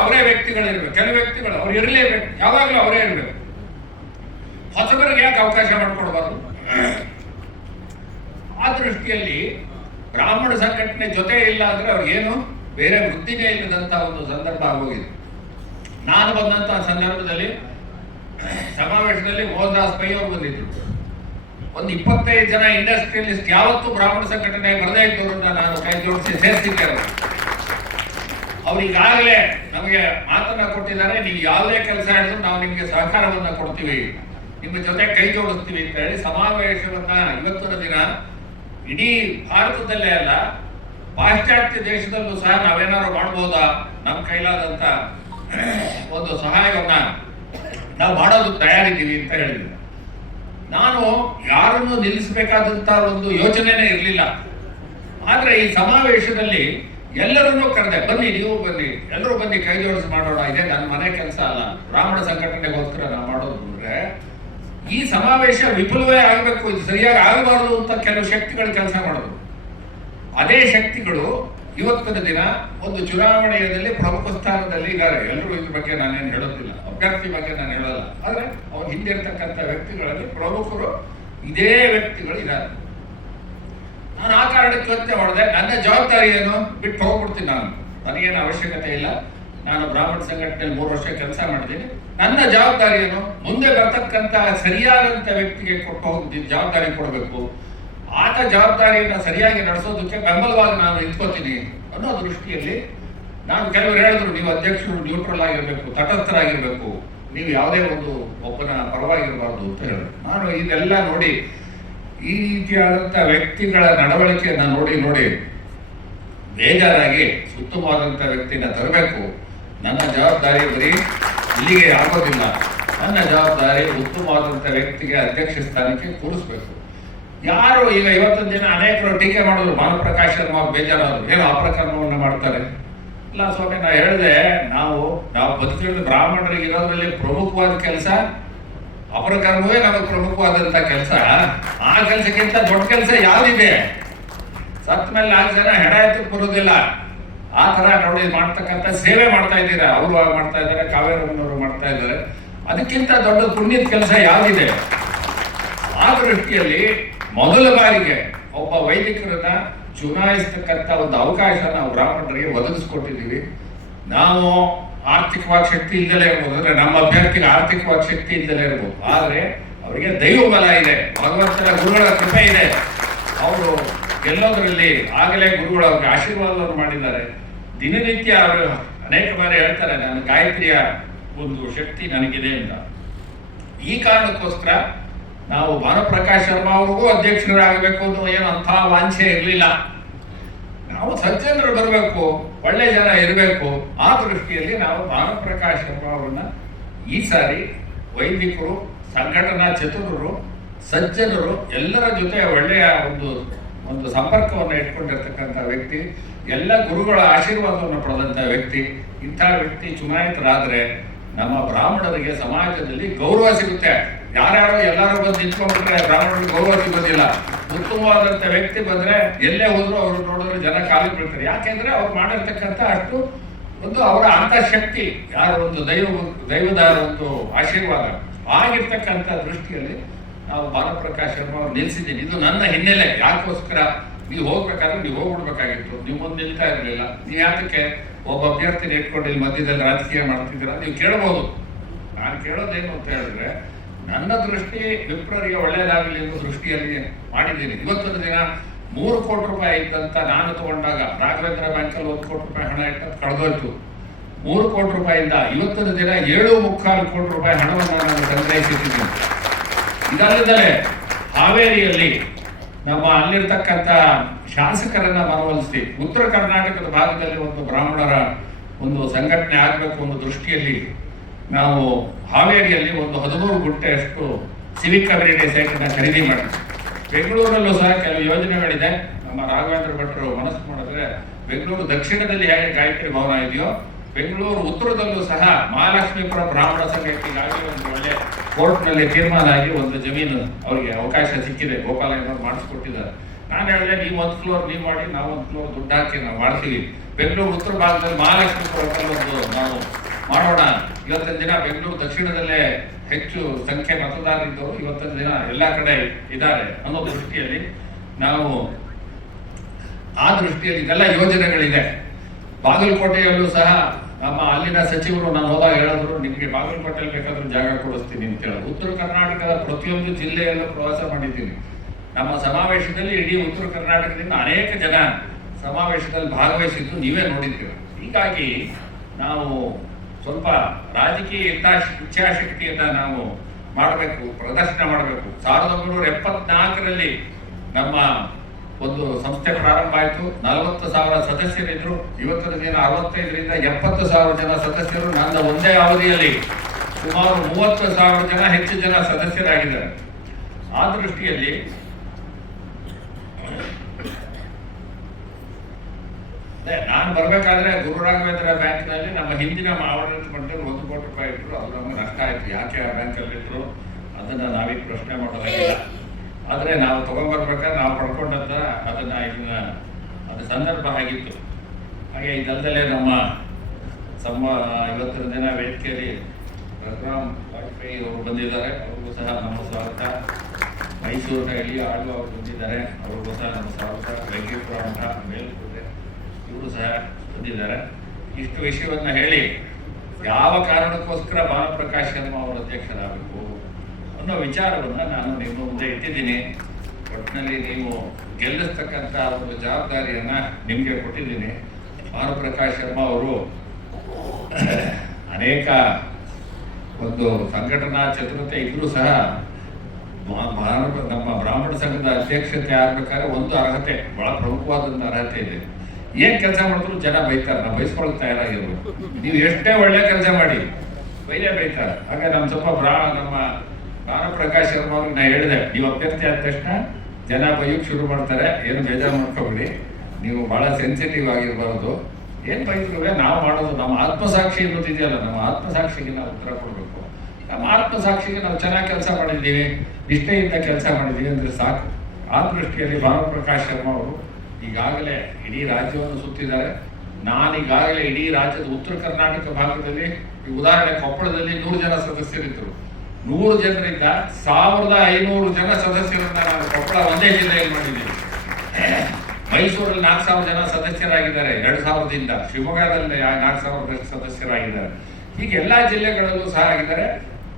ಅವರೇ ವ್ಯಕ್ತಿಗಳಿರ್ಬೇಕು. ಕೆಲವು ವ್ಯಕ್ತಿಗಳು ಅವ್ರು ಇರಲೇಬೇಕು, ಯಾವಾಗಲೂ ಅವರೇ ಇರಬೇಕು. ಹೊಸಬರಿಗೆ ಯಾಕೆ ಅವಕಾಶ ಮಾಡಿಕೊಡ್ಬಾರ್ದು? ಆ ದೃಷ್ಟಿಯಲ್ಲಿ ಬ್ರಾಹ್ಮಣ ಸಂಘಟನೆ ಜೊತೆ ಇಲ್ಲ ಅಂದ್ರೆ ಅವ್ರಿಗೇನು ಬೇರೆ ವೃತ್ತಿನೇ ಇಲ್ಲದಂತ ಒಂದು ಸಂದರ್ಭ ಆಗೋಗಿದೆ. ನಾನು ಬಂದಂತ ಸಂದರ್ಭದಲ್ಲಿ ಸಮಾವೇಶದಲ್ಲಿ ಮೋಹನ್ದಾಸ್ ಪೈ ಅವರು ಬಂದಿದ್ರು. ಒಂದು 25 ಜನ ಇಂಡಸ್ಟ್ರಿಯಲಿಸ್ಟ್ ಯಾವತ್ತೂ ಬ್ರಾಹ್ಮಣ ಸಂಘಟನೆ ಬರದೇ ಇದ್ದವರನ್ನ ನಾನು ಕೈ ಜೋಡಿಸಿ ಸೇರಿಸಿದ್ದೆ. ಅವ್ರು ಈಗಾಗಲೇ ನಮಗೆ ಮಾತನ್ನ ಕೊಟ್ಟಿದ್ದಾರೆ, ನೀವು ಯಾವುದೇ ಕೆಲಸ ಹೇಳಿದ್ರು ನಾವು ನಿಮಗೆ ಸಹಕಾರವನ್ನ ಕೊಡ್ತೀವಿ, ನಿಮ್ಮ ಜೊತೆ ಕೈ ಜೋಡಿಸ್ತೀವಿ ಅಂತ ಹೇಳಿ ಸಮಾವೇಶವನ್ನ ಇವತ್ತಿನ ದಿನ ಇಡೀ ಭಾರತದಲ್ಲೇ ಅಲ್ಲ ಪಾಶ್ಚಾತ್ಯ ದೇಶದಲ್ಲೂ ಸಹ ನಾವೇನಾದ್ರು ಮಾಡ್ಬೋದಾ, ನಮ್ಮ ಕೈಲಾದಂತ ಒಂದು ಸಹಾಯವನ್ನ ನಾವು ಮಾಡೋದು ತಯಾರಿದ್ದೀವಿ ಅಂತ ಹೇಳಿದ್ವಿ. ನಾನು ಯಾರನ್ನು ನಿಲ್ಲಿಸಬೇಕಾದಂತ ಒಂದು ಯೋಚನೆನೇ ಇರಲಿಲ್ಲ. ಆದ್ರೆ ಈ ಸಮಾವೇಶದಲ್ಲಿ ಎಲ್ಲರನ್ನೂ ಕರೆದೆ, ಬನ್ನಿ ನೀವು ಬನ್ನಿ, ಎಲ್ಲರೂ ಬನ್ನಿ, ಕೈ ಜೋಡಿಸಿ ಮಾಡೋಣ, ಇದೇ ನನ್ನ ಮನೆ ಕೆಲಸ ಅಲ್ಲ, ಬ್ರಾಹ್ಮಣ ಸಂಘಟನೆಗೋಸ್ಕರ ನಾವು ಮಾಡೋದು ಅಂದ್ರೆ ಈ ಸಮಾವೇಶ ವಿಫಲವೇ ಆಗಬೇಕು, ಇದು ಸರಿಯಾಗಿ ಆಗಬಾರದು ಅಂತ ಕೆಲವು ಶಕ್ತಿಗಳು ಕೆಲಸ ಮಾಡೋದು. ಅದೇ ಶಕ್ತಿಗಳು ಇವತ್ತಿನ ದಿನ ಒಂದು ಚುನಾವಣೆಯಲ್ಲಿ ಪ್ರಮುಖ ಸ್ಥಾನದಲ್ಲಿ ಇದ್ದಾರೆ. ಎಲ್ಲರೂ ಇದ್ರ ಬಗ್ಗೆ ನಾನೇನು ಹೇಳೋದಿಲ್ಲ, ಅಭ್ಯರ್ಥಿ ಬಗ್ಗೆ ನಾನು ಹೇಳಲ್ಲ, ಆದ್ರೆ ಅವ್ರ ಹಿಂದೆ ಇರ್ತಕ್ಕಂಥ ವ್ಯಕ್ತಿಗಳಲ್ಲಿ ಪ್ರಮುಖರು ಇದೇ ವ್ಯಕ್ತಿಗಳು ಇದ್ದಾರೆ. ನಾನು ಆ ಕಾರಣಕ್ಕೆ ಯೋಚನೆ ಮಾಡಿದೆ, ನನ್ನ ಜವಾಬ್ದಾರಿ ಏನು ಬಿಟ್ಟು ಹೋಗ್ಬಿಡ್ತೀನಿ, ನನಗೇನು ಅವಶ್ಯಕತೆ ಇಲ್ಲ, ನಾನು ಬ್ರಾಹ್ಮಣ ಸಂಘಟನೆಯಲ್ಲಿ 3 ವರ್ಷ ಕೆಲಸ ಮಾಡಿದ್ದೀನಿ, ನನ್ನ ಜವಾಬ್ದಾರಿ ಏನು ಮುಂದೆ ಬರ್ತಕ್ಕಂಥ ಸರಿಯಾದಂತ ವ್ಯಕ್ತಿಗೆ ಕೊಟ್ಟು ಹೋಗ್ತೀನಿ, ಜವಾಬ್ದಾರಿ ಕೊಡಬೇಕು, ಆತ ಜವಾಬ್ದಾರಿಯನ್ನು ಸರಿಯಾಗಿ ನಡೆಸೋದಕ್ಕೆ ಬೆಂಬಲವಾಗಿ ನಾನು ನಿಂತ್ಕೋತೀನಿ ಅನ್ನೋ ದೃಷ್ಟಿಯಲ್ಲಿ ನಾನು ಕೆಲವರು ಹೇಳಿದ್ರು, ನೀವು ಅಧ್ಯಕ್ಷರು ನ್ಯೂಟ್ರಲ್ ಆಗಿರ್ಬೇಕು, ತಟಸ್ಥರಾಗಿರ್ಬೇಕು, ನೀವು ಯಾವುದೇ ಒಂದು ಒಬ್ಬನ ಪರವಾಗಿರಬಾರ್ದು ಅಂತ ಹೇಳಿದ್ರು. ನಾನು ಇದೆಲ್ಲ ನೋಡಿ ಈ ರೀತಿಯಾದಂಥ ವ್ಯಕ್ತಿಗಳ ನಡವಳಿಕೆಯನ್ನು ನೋಡಿ ಬೇಜಾರಾಗಿ ಉತ್ತಮವಾದಂಥ ವ್ಯಕ್ತಿನ ತರಬೇಕು, ನನ್ನ ಜವಾಬ್ದಾರಿ ಬರೀ ಇಲ್ಲಿಗೆ ಆಗೋದಿಲ್ಲ, ನನ್ನ ಜವಾಬ್ದಾರಿ ಉತ್ತಮವಾದಂಥ ವ್ಯಕ್ತಿಗೆ ಅಧ್ಯಕ್ಷ ಸ್ಥಾನಕ್ಕೆ ಕೂರಿಸ್ಬೇಕು. ಯಾರು ಈಗ ಇವತ್ತಿನ ದಿನ ಅನೇಕರು ಟೀಕೆ ಮಾಡೋದು, ಭಾನುಪ್ರಕಾಶ್ ಶರ್ಮಾ ಬೇಜಾರಾದ್ರು, ಏನು ಅಪ್ರಕರಣವನ್ನು ಮಾಡ್ತಾರೆ. ಇಲ್ಲ ಸ್ವಾಮಿ, ನಾ ಹೇಳಿದೆ, ನಾವು ಬದುಕಿದ ಬ್ರಾಹ್ಮಣರಿಗೆ ಇರೋದ್ರಲ್ಲಿ ಪ್ರಮುಖವಾದ ಕೆಲಸ ಅಪರಕರ್ಮವೇ ನಮಗೆ ಪ್ರಮುಖವಾದಂತ ಕೆಲಸ. ಆ ಕೆಲಸಕ್ಕಿಂತ ದೊಡ್ಡ ಕೆಲಸ ಯಾವ್ದಿದೆ? ಸತ್ತ ಮೇಲೆ 4 ಜನ ಹೆಡ ಎತ್ತಕ್ಕೆ ಬರೋದಿಲ್ಲ, ಆ ತರ ನೋಡಿ ಮಾಡ್ತಕ್ಕಂಥ ಸೇವೆ ಮಾಡ್ತಾ ಇದ್ದೀರಾ. ಅವರು ಮಾಡ್ತಾ ಇದ್ದಾರೆ, ಕಾವೇರಮ್ಮನವರು ಮಾಡ್ತಾ ಇದ್ದಾರೆ, ಅದಕ್ಕಿಂತ ದೊಡ್ಡ ಪುಣ್ಯದ ಕೆಲಸ ಯಾವ್ದಿದೆ? ಆ ದೃಷ್ಟಿಯಲ್ಲಿ ಮೊದಲ ಬಾರಿಗೆ ಒಬ್ಬ ವೈದಿಕರನ್ನ ಚುನಾಯಿಸ್ತಕ್ಕಂಥ ಒಂದು ಅವಕಾಶ ನಾವು ಬ್ರಾಹ್ಮಣರಿಗೆ ಒದಗಿಸ್ಕೊಟ್ಟಿದ್ದೀವಿ. ನಾವು ಆರ್ಥಿಕವಾಗಿ ಶಕ್ತಿ ಇಲ್ಲದಲೇ ಇರ್ಬೋದು, ಅಂದ್ರೆ ನಮ್ಮ ಅಭ್ಯರ್ಥಿಗೆ ಆರ್ಥಿಕವಾಗಿ ಶಕ್ತಿ ಇಲ್ಲದಲೇ ಇರ್ಬೋದು, ಆದ್ರೆ ಅವರಿಗೆ ದೈವ ಬಲ ಇದೆ, ಭಗವಂತನ ಗುರುಗಳ ಕೃಪೆ ಇದೆ, ಅವರು ಗೆಲ್ಲೋದ್ರಲ್ಲಿ ಆಗಲೇ ಗುರುಗಳು ಅವ್ರಿಗೆ ಆಶೀರ್ವಾದವನ್ನು ಮಾಡಿದ್ದಾರೆ. ದಿನನಿತ್ಯ ಅವರು ಅನೇಕ ಬಾರಿ ಹೇಳ್ತಾರೆ, ನಾನು ಗಾಯತ್ರಿಯ ಒಂದು ಶಕ್ತಿ ನನಗಿದೆ ಅಂತ. ಈ ಕಾರಣಕ್ಕೋಸ್ಕರ ನಾವು ಭಾನುಪ್ರಕಾಶ್ ಶರ್ಮಾ ಅವ್ರಿಗೂ ಅಧ್ಯಕ್ಷರಾಗಬೇಕು ಅನ್ನೋ ಏನು ಅಂಥ ವಾಂಛೆ ಇರಲಿಲ್ಲ. ನಾವು ಸಜ್ಜನರು ಬರಬೇಕು, ಒಳ್ಳೆ ಜನ ಇರಬೇಕು. ಆ ದೃಷ್ಟಿಯಲ್ಲಿ ನಾವು ಭಾನುಪ್ರಕಾಶ್ ಶರ್ಮಾ ಅವರನ್ನ ಈ ಸಾರಿ ವೈದಿಕರು, ಸಂಘಟನಾ ಚತುರರು, ಸಜ್ಜನರು ಎಲ್ಲರ ಜೊತೆ ಒಳ್ಳೆಯ ಒಂದು ಸಂಪರ್ಕವನ್ನು ಇಟ್ಕೊಂಡಿರ್ತಕ್ಕಂಥ ವ್ಯಕ್ತಿ, ಎಲ್ಲ ಗುರುಗಳ ಆಶೀರ್ವಾದವನ್ನು ಪಡೆದಂಥ ವ್ಯಕ್ತಿ. ಇಂಥ ವ್ಯಕ್ತಿ ಚುನಾಯಿತರಾದರೆ ನಮ್ಮ ಬ್ರಾಹ್ಮಣರಿಗೆ ಸಮಾಜದಲ್ಲಿ ಗೌರವ ಸಿಗುತ್ತೆ. ಯಾರ್ಯಾರೋ ಎಲ್ಲರೂ ಬಂದು ನಿಂತ್ಕೊಂಡ್ಬಿಟ್ರೆ ಬ್ರಾಹ್ಮಣರಿಗೆ ಗೌರವ ಸಿಗೋದಿಲ್ಲ. ಉತ್ತಮವಾದಂಥ ವ್ಯಕ್ತಿ ಬಂದ್ರೆ ಎಲ್ಲೇ ಹೋದ್ರು ಅವರು ನೋಡಿದ್ರೆ ಜನ ಕಾಲಿ ಬೀಳ್ತಾರೆ. ಯಾಕೆಂದ್ರೆ ಅವ್ರು ಮಾಡಿರ್ತಕ್ಕಂಥ ಅಷ್ಟು ಒಂದು ಅವರ ಅಂತಃಶಕ್ತಿ, ಯಾರ ಒಂದು ದೈವದ ಒಂದು ಆಶೀರ್ವಾದ ಆಗಿರ್ತಕ್ಕಂಥ ದೃಷ್ಟಿಯಲ್ಲಿ ನಾವು ಭಾನುಪ್ರಕಾಶ್ ಶರ್ಮಾ ಅವ್ರು ನಿಲ್ಸಿದ್ದೀನಿ. ಇದು ನನ್ನ ಹಿನ್ನೆಲೆ. ಯಾಕೋಸ್ಕರ ನೀವು ಹೋಗ್ಬೇಕಾದ್ರೆ ನೀವು ಹೋಗ್ಬಿಡ್ಬೇಕಾಗಿತ್ತು, ನೀವು ಮುಂದೆ ನಿಲ್ತಾ ಇರಲಿಲ್ಲ. ನೀವು ಯಾತಕ್ಕೆ ಒಬ್ಬ ಅಭ್ಯರ್ಥಿನ ಇಟ್ಕೊಂಡು ಇಲ್ಲಿ ಮಧ್ಯದಲ್ಲಿ ರಾಜಕೀಯ ಮಾಡ್ತಿದ್ದೀರಾ ನೀವು ಕೇಳ್ಬೋದು. ನಾನು ಕೇಳೋದೇನು ಅಂತ ಹೇಳಿದ್ರೆ, ನನ್ನ ದೃಷ್ಟಿ ವಿಪ್ರರಿಗೆ ಒಳ್ಳೇದಾಗಲಿ ಅನ್ನೋ ದೃಷ್ಟಿಯಲ್ಲಿ ಮಾಡಿದ್ದೀನಿ. ಇವತ್ತಿನ ದಿನ 3 ಕೋಟಿ ರೂಪಾಯಿ ಇದ್ದಂತ ನಾನು ತಗೊಂಡಾಗ ರಾಘವೇಂದ್ರ ಬ್ಯಾಂಕಲ್ಲಿ 1 ಕೋಟಿ ರೂಪಾಯಿ ಹಣ ಇಟ್ಟದ್ದು ಕಳೆದೋಯ್ತು. 3 ಕೋಟಿ ರೂಪಾಯಿಂದ ಇವತ್ತಿನ ದಿನ 7.25 ಕೋಟಿ ರೂಪಾಯಿ ಹಣವನ್ನು ನಾನು ಸಂಗ್ರಹಿಸಿದ್ದೀನಿ. ಇದಲ್ಲದೆ ಹಾವೇರಿಯಲ್ಲಿ ನಮ್ಮ ಅಲ್ಲಿರ್ತಕ್ಕಂಥ ಶಾಸಕರನ್ನ ಮನವೊಲಿಸಿ ಉತ್ತರ ಕರ್ನಾಟಕದ ಭಾಗದಲ್ಲಿ ಒಂದು ಬ್ರಾಹ್ಮಣರ ಒಂದು ಸಂಘಟನೆ ಆಗಬೇಕು ಅನ್ನೋ ದೃಷ್ಟಿಯಲ್ಲಿ ನಾವು ಹಾವೇರಿಯಲ್ಲಿ ಒಂದು 13 ಗುಂಟೆಯಷ್ಟು ಸಿವಿಕ್ ಕಮ್ಯುನಿಟಿ ಸೈಟನ್ನ ಖರೀದಿ ಮಾಡಿದ್ವಿ. ಬೆಂಗಳೂರಲ್ಲೂ ಸಹ ಕೆಲವು ಯೋಜನೆಗಳಿದೆ. ನಮ್ಮ ರಾಘವೇಂದ್ರ ಭಟ್ರು ಮನಸ್ಸು ಮಾಡಿದ್ರೆ ಬೆಂಗಳೂರು ದಕ್ಷಿಣದಲ್ಲಿ ಹೇಗೆ ಗಾಯತ್ರಿ ಭವನ ಇದೆಯೋ, ಬೆಂಗಳೂರು ಉತ್ತರದಲ್ಲೂ ಸಹ ಮಹಾಲಕ್ಷ್ಮೀಪುರ ಬ್ರಾಹ್ಮಣ ಸಂಘಕ್ಕಾಗಿ ಒಂದು ಒಳ್ಳೆ ಕೋರ್ಟ್ನಲ್ಲಿ ತೀರ್ಮಾನ ಆಗಿ ಒಂದು ಜಮೀನು ಅವರಿಗೆ ಅವಕಾಶ ಸಿಕ್ಕಿದೆ. ಗೋಪಾಲಯ್ಯನವರು ಮಾಡಿಸ್ಕೊಟ್ಟಿದ್ದಾರೆ. ನಾನು ಹೇಳಿದೆ, ನೀವು 1 ಫ್ಲೋರ್ ನೀವು ಮಾಡಿ, ನಾವು 1 ಫ್ಲೋರ್ ದುಡ್ಡು ಹಾಕಿ ನಾವು ಮಾಡ್ತೀವಿ. ಬೆಂಗಳೂರು ಉತ್ತರ ಭಾಗದಲ್ಲಿ ಮಹಾಲಕ್ಷ್ಮೀಪುರದಲ್ಲಿ ಒಂದು ನಾವು ಮಾಡೋಣ. ಇವತ್ತಿನ ದಿನ ಬೆಂಗಳೂರು ದಕ್ಷಿಣದಲ್ಲೇ ಹೆಚ್ಚು ಸಂಖ್ಯೆ ಮತದಾರರಿದ್ದವರು ಇವತ್ತಿನ ದಿನ ಎಲ್ಲ ಕಡೆ ಇದ್ದಾರೆ ಅನ್ನೋ ದೃಷ್ಟಿಯಲ್ಲಿ ನಾವು ಆ ದೃಷ್ಟಿಯಲ್ಲಿ ಇದೆಲ್ಲ ಯೋಜನೆಗಳಿದೆ. ಬಾಗಲಕೋಟೆಯಲ್ಲೂ ಸಹ ನಮ್ಮ ಅಲ್ಲಿನ ಸಚಿವರು ನಾನು ಹೋದಾಗ ಹೇಳಿದ್ರು, ನಿಮಗೆ ಬಾಗಲಕೋಟೆಯಲ್ಲಿ ಬೇಕಾದ್ರೂ ಜಾಗ ಕೊಡಿಸ್ತೀನಿ ಅಂತ ಹೇಳೋದು. ಉತ್ತರ ಕರ್ನಾಟಕದ ಪ್ರತಿಯೊಂದು ಜಿಲ್ಲೆಯಲ್ಲೂ ಪ್ರವಾಸ ಮಾಡಿದ್ದೀನಿ. ನಮ್ಮ ಸಮಾವೇಶದಲ್ಲಿ ಇಡೀ ಉತ್ತರ ಕರ್ನಾಟಕದಿಂದ ಅನೇಕ ಜನ ಸಮಾವೇಶದಲ್ಲಿ ಭಾಗವಹಿಸಿದ್ದು ನೀವೇ ನೋಡಿದ್ದೀವಿ. ಹೀಗಾಗಿ ನಾವು ಸ್ವಲ್ಪ ರಾಜಕೀಯ ಇಚ್ಛಾಶಕ್ತಿಯನ್ನ ನಾವು ಮಾಡಬೇಕು, ಪ್ರದರ್ಶನ ಮಾಡಬೇಕು. 1974ರಲ್ಲಿ ನಮ್ಮ ಒಂದು ಸಂಸ್ಥೆ ಪ್ರಾರಂಭ ಆಯಿತು. 40,000 ಸದಸ್ಯರಿದ್ರು. ಇವತ್ತಿನ ದಿನ 65ರಿಂದ 70,000 ಜನ ಸದಸ್ಯರು. ನನ್ನ ಒಂದೇ ಅವಧಿಯಲ್ಲಿ ಸುಮಾರು 30,000 ಜನ ಹೆಚ್ಚು ಜನ ಸದಸ್ಯರಾಗಿದ್ದಾರೆ. ಆ ದೃಷ್ಟಿಯಲ್ಲಿ ನಾನು ಬರಬೇಕಾದ್ರೆ ಗುರು ರಾಘವೇಂದ್ರ ಬ್ಯಾಂಕ್ನಲ್ಲಿ ನಮ್ಮ ಹಿಂದಿನ ಆಡಳಿತ ಮಂಡಳಿ 1 ಕೋಟಿ ರೂಪಾಯಿ ಇಟ್ಟರು. ಅದು ನಮಗೆ ನಷ್ಟ ಆಯಿತು. ಯಾಕೆ ಆ ಬ್ಯಾಂಕಲ್ಲಿ ಇಟ್ಟರು ಅದನ್ನು ನಾವೀಗ ಪ್ರಶ್ನೆ ಮಾಡೋದಾಗಿಲ್ಲ. ಆದರೆ ನಾವು ತಗೊಂಡ್ಬರ್ಬೇಕಾದ್ರೆ ನಾವು ಪಡ್ಕೊಂಡಂತ ಅದು ಸಂದರ್ಭ ಆಗಿತ್ತು. ಹಾಗೆ ಇದಲ್ಲದೆ ನಮ್ಮ ಇವತ್ತಿನ ದಿನ ವೇದಿಕೆಯಲ್ಲಿ ರಘುರಾಮ್ ವಾಜಪೇಯಿ ಅವರು ಬಂದಿದ್ದಾರೆ. ಅವ್ರಿಗೂ ಸಹ ನಮ್ಮ ಸ್ವಾಗತ. ಮೈಸೂರಿನ ಎಲ್ಲಿ ಆಳ್ವ ಅವರು ಬಂದಿದ್ದಾರೆ, ಅವ್ರಿಗೂ ಸಹ ನಮ್ಮ ಸ್ವಾಗತ. ವೆಂಕಟೇಶ್ವರ ಮಠ ಮೇಲ್ಕೋಟೆ ಇವರು ಸಹ ಬಂದಿದ್ದಾರೆ. ಇಷ್ಟು ವಿಷಯವನ್ನು ಹೇಳಿ ಯಾವ ಕಾರಣಕ್ಕೋಸ್ಕರ ಭಾನುಪ್ರಕಾಶ್ ಶರ್ಮಾ ಅವರು ಅಧ್ಯಕ್ಷರಾಗಬೇಕು ಅನ್ನೋ ವಿಚಾರವನ್ನು ನಾನು ನಿಮ್ಮ ಮುಂದೆ ಇಟ್ಟಿದ್ದೀನಿ. ಒಟ್ಟಿನಲ್ಲಿ ನೀವು ಗೆಲ್ಲಿಸ್ತಕ್ಕಂಥ ಒಂದು ಜವಾಬ್ದಾರಿಯನ್ನು ನಿಮಗೆ ಕೊಟ್ಟಿದ್ದೀನಿ. ಭಾನುಪ್ರಕಾಶ್ ಶರ್ಮಾ ಅವರು ಅನೇಕ ಒಂದು ಸಂಘಟನಾ ಚತುರತೆ ಇದ್ರೂ ಸಹ ನಮ್ಮ ಬ್ರಾಹ್ಮಣ ಸಂಘದ ಅಧ್ಯಕ್ಷತೆ ಆಗ್ಬೇಕಾದ್ರೆ ಒಂದು ಅರ್ಹತೆ, ಬಹಳ ಪ್ರಮುಖವಾದಂಥ ಅರ್ಹತೆ ಇದೆ. ಏನ್ ಕೆಲಸ ಮಾಡಿದ್ರು ಜನ ಬೈತಾರೆ, ನಾವು ಬಯಸ್ಕೊಳಕ್ ತಯಾರಾಗಿರ್ಬೇಕು. ನೀವು ಎಷ್ಟೇ ಒಳ್ಳೆ ಕೆಲಸ ಮಾಡಿ ಬೈಲೇ ಬೈತಾರೆ. ಹಾಗೆ ನಮ್ಮ ಭಾನುಪ್ರಕಾಶ್ ಶರ್ಮಾ ಅವ್ರಿಗೆ ನಾ ಹೇಳಿದೆ, ನೀವು ಅಭ್ಯರ್ಥಿ ಆದ ತಕ್ಷಣ ಜನ ಬೈಯಕ್ಕೆ ಶುರು ಮಾಡ್ತಾರೆ, ಏನು ಬೇಜಾರು ಮಾಡ್ಕೊಬಿಡಿ, ನೀವು ಬಹಳ ಸೆನ್ಸಿಟಿವ್ ಆಗಿರಬಾರ್ದು. ಏನು ಬೈದ್ರು ನಾವು ಮಾಡೋದು ನಮ್ಮ ಆತ್ಮಸಾಕ್ಷಿ ಅನ್ನೋದಿದೆಯಲ್ಲ, ನಮ್ಮ ಆತ್ಮಸಾಕ್ಷಿಗೆ ನಾವು ಉತ್ತರ ಕೊಡಬೇಕು. ನಮ್ಮ ಆತ್ಮಸಾಕ್ಷಿಗೆ ನಾವು ಚೆನ್ನಾಗಿ ಕೆಲಸ ಮಾಡಿದ್ದೀವಿ, ನಿಷ್ಠೆಯಿಂದ ಕೆಲಸ ಮಾಡಿದ್ದೀವಿ ಅಂದರೆ ಸಾಕು. ಆ ದೃಷ್ಟಿಯಲ್ಲಿ ಭಾನುಪ್ರಕಾಶ್ ಶರ್ಮಾ ಅವರು ಈಗಾಗಲೇ ಇಡೀ ರಾಜ್ಯವನ್ನು ಸುತ್ತಿದ್ದಾರೆ. ನಾನೀಗಾಗಲೇ ಇಡೀ ರಾಜ್ಯದ ಉತ್ತರ ಕರ್ನಾಟಕ ಭಾಗದಲ್ಲಿ, ಉದಾಹರಣೆ ಕೊಪ್ಪಳದಲ್ಲಿ 100 ಜನ ಸದಸ್ಯರಿದ್ದರು. 100 ಜನರಿಂದ 1500 ಜನ ಸದಸ್ಯರನ್ನ ನಾನು ಕೊಪ್ಪಳ ಒಂದೇ ಜಿಲ್ಲೆಯಲ್ಲಿ ಮಾಡಿದ್ದೀನಿ. ಮೈಸೂರಲ್ಲಿ 4000 ಜನ ಸದಸ್ಯರಾಗಿದ್ದಾರೆ 2000ದಿಂದ. ಶಿವಮೊಗ್ಗದಲ್ಲಿ 4000 ಸದಸ್ಯರಾಗಿದ್ದಾರೆ. ಹೀಗೆ ಎಲ್ಲ ಜಿಲ್ಲೆಗಳಲ್ಲೂ ಸಹ ಆಗಿದ್ದಾರೆ.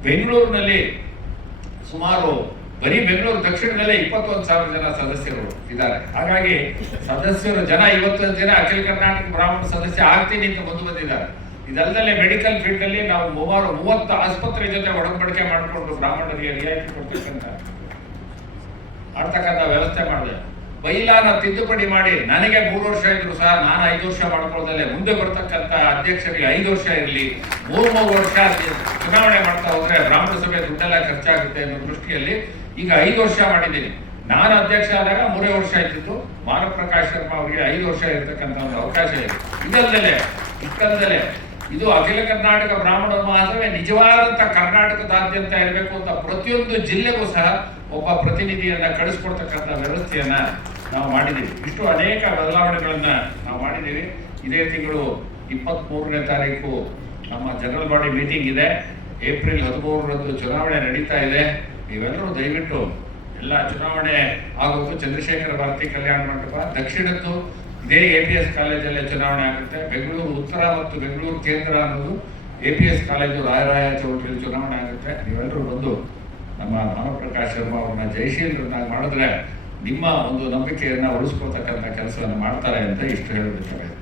ಬೆಂಗಳೂರಿನಲ್ಲಿ ಸುಮಾರು ಬರೀ ಬೆಂಗಳೂರು ದಕ್ಷಿಣದಲ್ಲೇ 21,000 ಜನ ಸದಸ್ಯರು ಇದ್ದಾರೆ. ಹಾಗಾಗಿ ಸದಸ್ಯರು ಜನ 50 ಜನ ಅಖಿಲ ಕರ್ನಾಟಕ ಬ್ರಾಹ್ಮಣ ಸದಸ್ಯ ಆಗ್ತೀನಿ ಅಂತ ಬಂದಿದ್ದಾರೆ. ಇದಲ್ಲದೆ ಮೆಡಿಕಲ್ ಫೀಲ್ಡ್ ಅಲ್ಲಿ ನಾವು 30 ಆಸ್ಪತ್ರೆ ಜೊತೆ ಒಡಂಬಡಿಕೆ ಮಾಡಿಕೊಂಡು ಬ್ರಾಹ್ಮಣರಿಗೆ ರಿಯಾಯಿತಿ ಮಾಡ್ತಕ್ಕಂಥ ವ್ಯವಸ್ಥೆ ಮಾಡಿದೆ. ಬೈಲಾನ ತಿದ್ದುಪಡಿ ಮಾಡಿ ನನಗೆ 3 ವರ್ಷ ಇದ್ರು ಸಹ ನಾನು 5 ವರ್ಷ ಮಾಡ್ಕೊಳ್ಳೋದಲ್ಲೇ ಮುಂದೆ ಬರ್ತಕ್ಕಂಥ ಅಧ್ಯಕ್ಷರಿಗೆ 5 ವರ್ಷ ಇರಲಿ, 3 ವರ್ಷ ಚುನಾವಣೆ ಮಾಡ್ತಾ ಹೋದ್ರೆ ಬ್ರಾಹ್ಮಣ ಸಭೆ ದುಡ್ಡೆಲ್ಲ ಖರ್ಚಾಗುತ್ತೆ ಅನ್ನೋ ದೃಷ್ಟಿಯಲ್ಲಿ ಈಗ 5 ವರ್ಷ ಮಾಡಿದ್ದೀನಿ. ನಾನು ಅಧ್ಯಕ್ಷ ಆದಾಗ 3 ವರ್ಷ ಇದ್ದಿತ್ತು. ಭಾನುಪ್ರಕಾಶ್ ಶರ್ಮಾ ಅವರಿಗೆ 5 ವರ್ಷ ಇರತಕ್ಕಂಥ ಒಂದು ಅವಕಾಶ ಇದೆ. ಇಷ್ಟಲ್ಲದೆ ಇದು ಅಖಿಲ ಕರ್ನಾಟಕ ಬ್ರಾಹ್ಮಣ ಮಹಾಸಭೆ ನಿಜವಾದಂಥ ಕರ್ನಾಟಕದಾದ್ಯಂತ ಇರಬೇಕು ಅಂತ ಪ್ರತಿಯೊಂದು ಜಿಲ್ಲೆಗೂ ಸಹ ಒಬ್ಬ ಪ್ರತಿನಿಧಿಯನ್ನ ಕಳಿಸ್ಕೊಡ್ತಕ್ಕಂಥ ವ್ಯವಸ್ಥೆಯನ್ನ ನಾವು ಮಾಡಿದ್ದೀವಿ. ಇಷ್ಟು ಅನೇಕ ಬದಲಾವಣೆಗಳನ್ನ ನಾವು ಮಾಡಿದ್ದೀವಿ. ಇದೇ ತಿಂಗಳು 23ನೇ ತಾರೀಕು ನಮ್ಮ ಜನರಲ್ ಬಾಡಿ ಮೀಟಿಂಗ್ ಇದೆ. ಏಪ್ರಿಲ್ 13ರಂದು ಚುನಾವಣೆ ನಡೀತಾ ಇದೆ. ನೀವೆಲ್ಲರೂ ದಯವಿಟ್ಟು ಎಲ್ಲ ಚುನಾವಣೆ ಆಗೋದು ಚಂದ್ರಶೇಖರ ಭಾರತಿ ಕಲ್ಯಾಣ ಮಂಟಪ, ದಕ್ಷಿಣದ್ದು ಇದೇ APS ಕಾಲೇಜಲ್ಲೇ ಚುನಾವಣೆ ಆಗುತ್ತೆ. ಬೆಂಗಳೂರು ಉತ್ತರ ಮತ್ತು ಬೆಂಗಳೂರು ಕೇಂದ್ರ ಅನ್ನೋದು APS ಕಾಲೇಜು ರಾಯರಾಯ ಚೌಟ್ರಿಯಲ್ಲಿ ಚುನಾವಣೆ ಆಗುತ್ತೆ. ನೀವೆಲ್ಲರೂ ಬಂದು ನಮ್ಮ ಭಾನುಪ್ರಕಾಶ್ ಶರ್ಮಾ ಅವ್ರನ್ನ ಜಯಶೀಲರನ್ನಾಗಿ ಮಾಡಿದ್ರೆ ನಿಮ್ಮ ಒಂದು ನಂಬಿಕೆಯನ್ನು ಉಳಿಸ್ಕೊಳ್ತಕ್ಕಂಥ ಕೆಲಸವನ್ನು ಮಾಡ್ತಾರೆ ಅಂತ ಇಷ್ಟು ಹೇಳಬೇಕಾಗಿದೆ.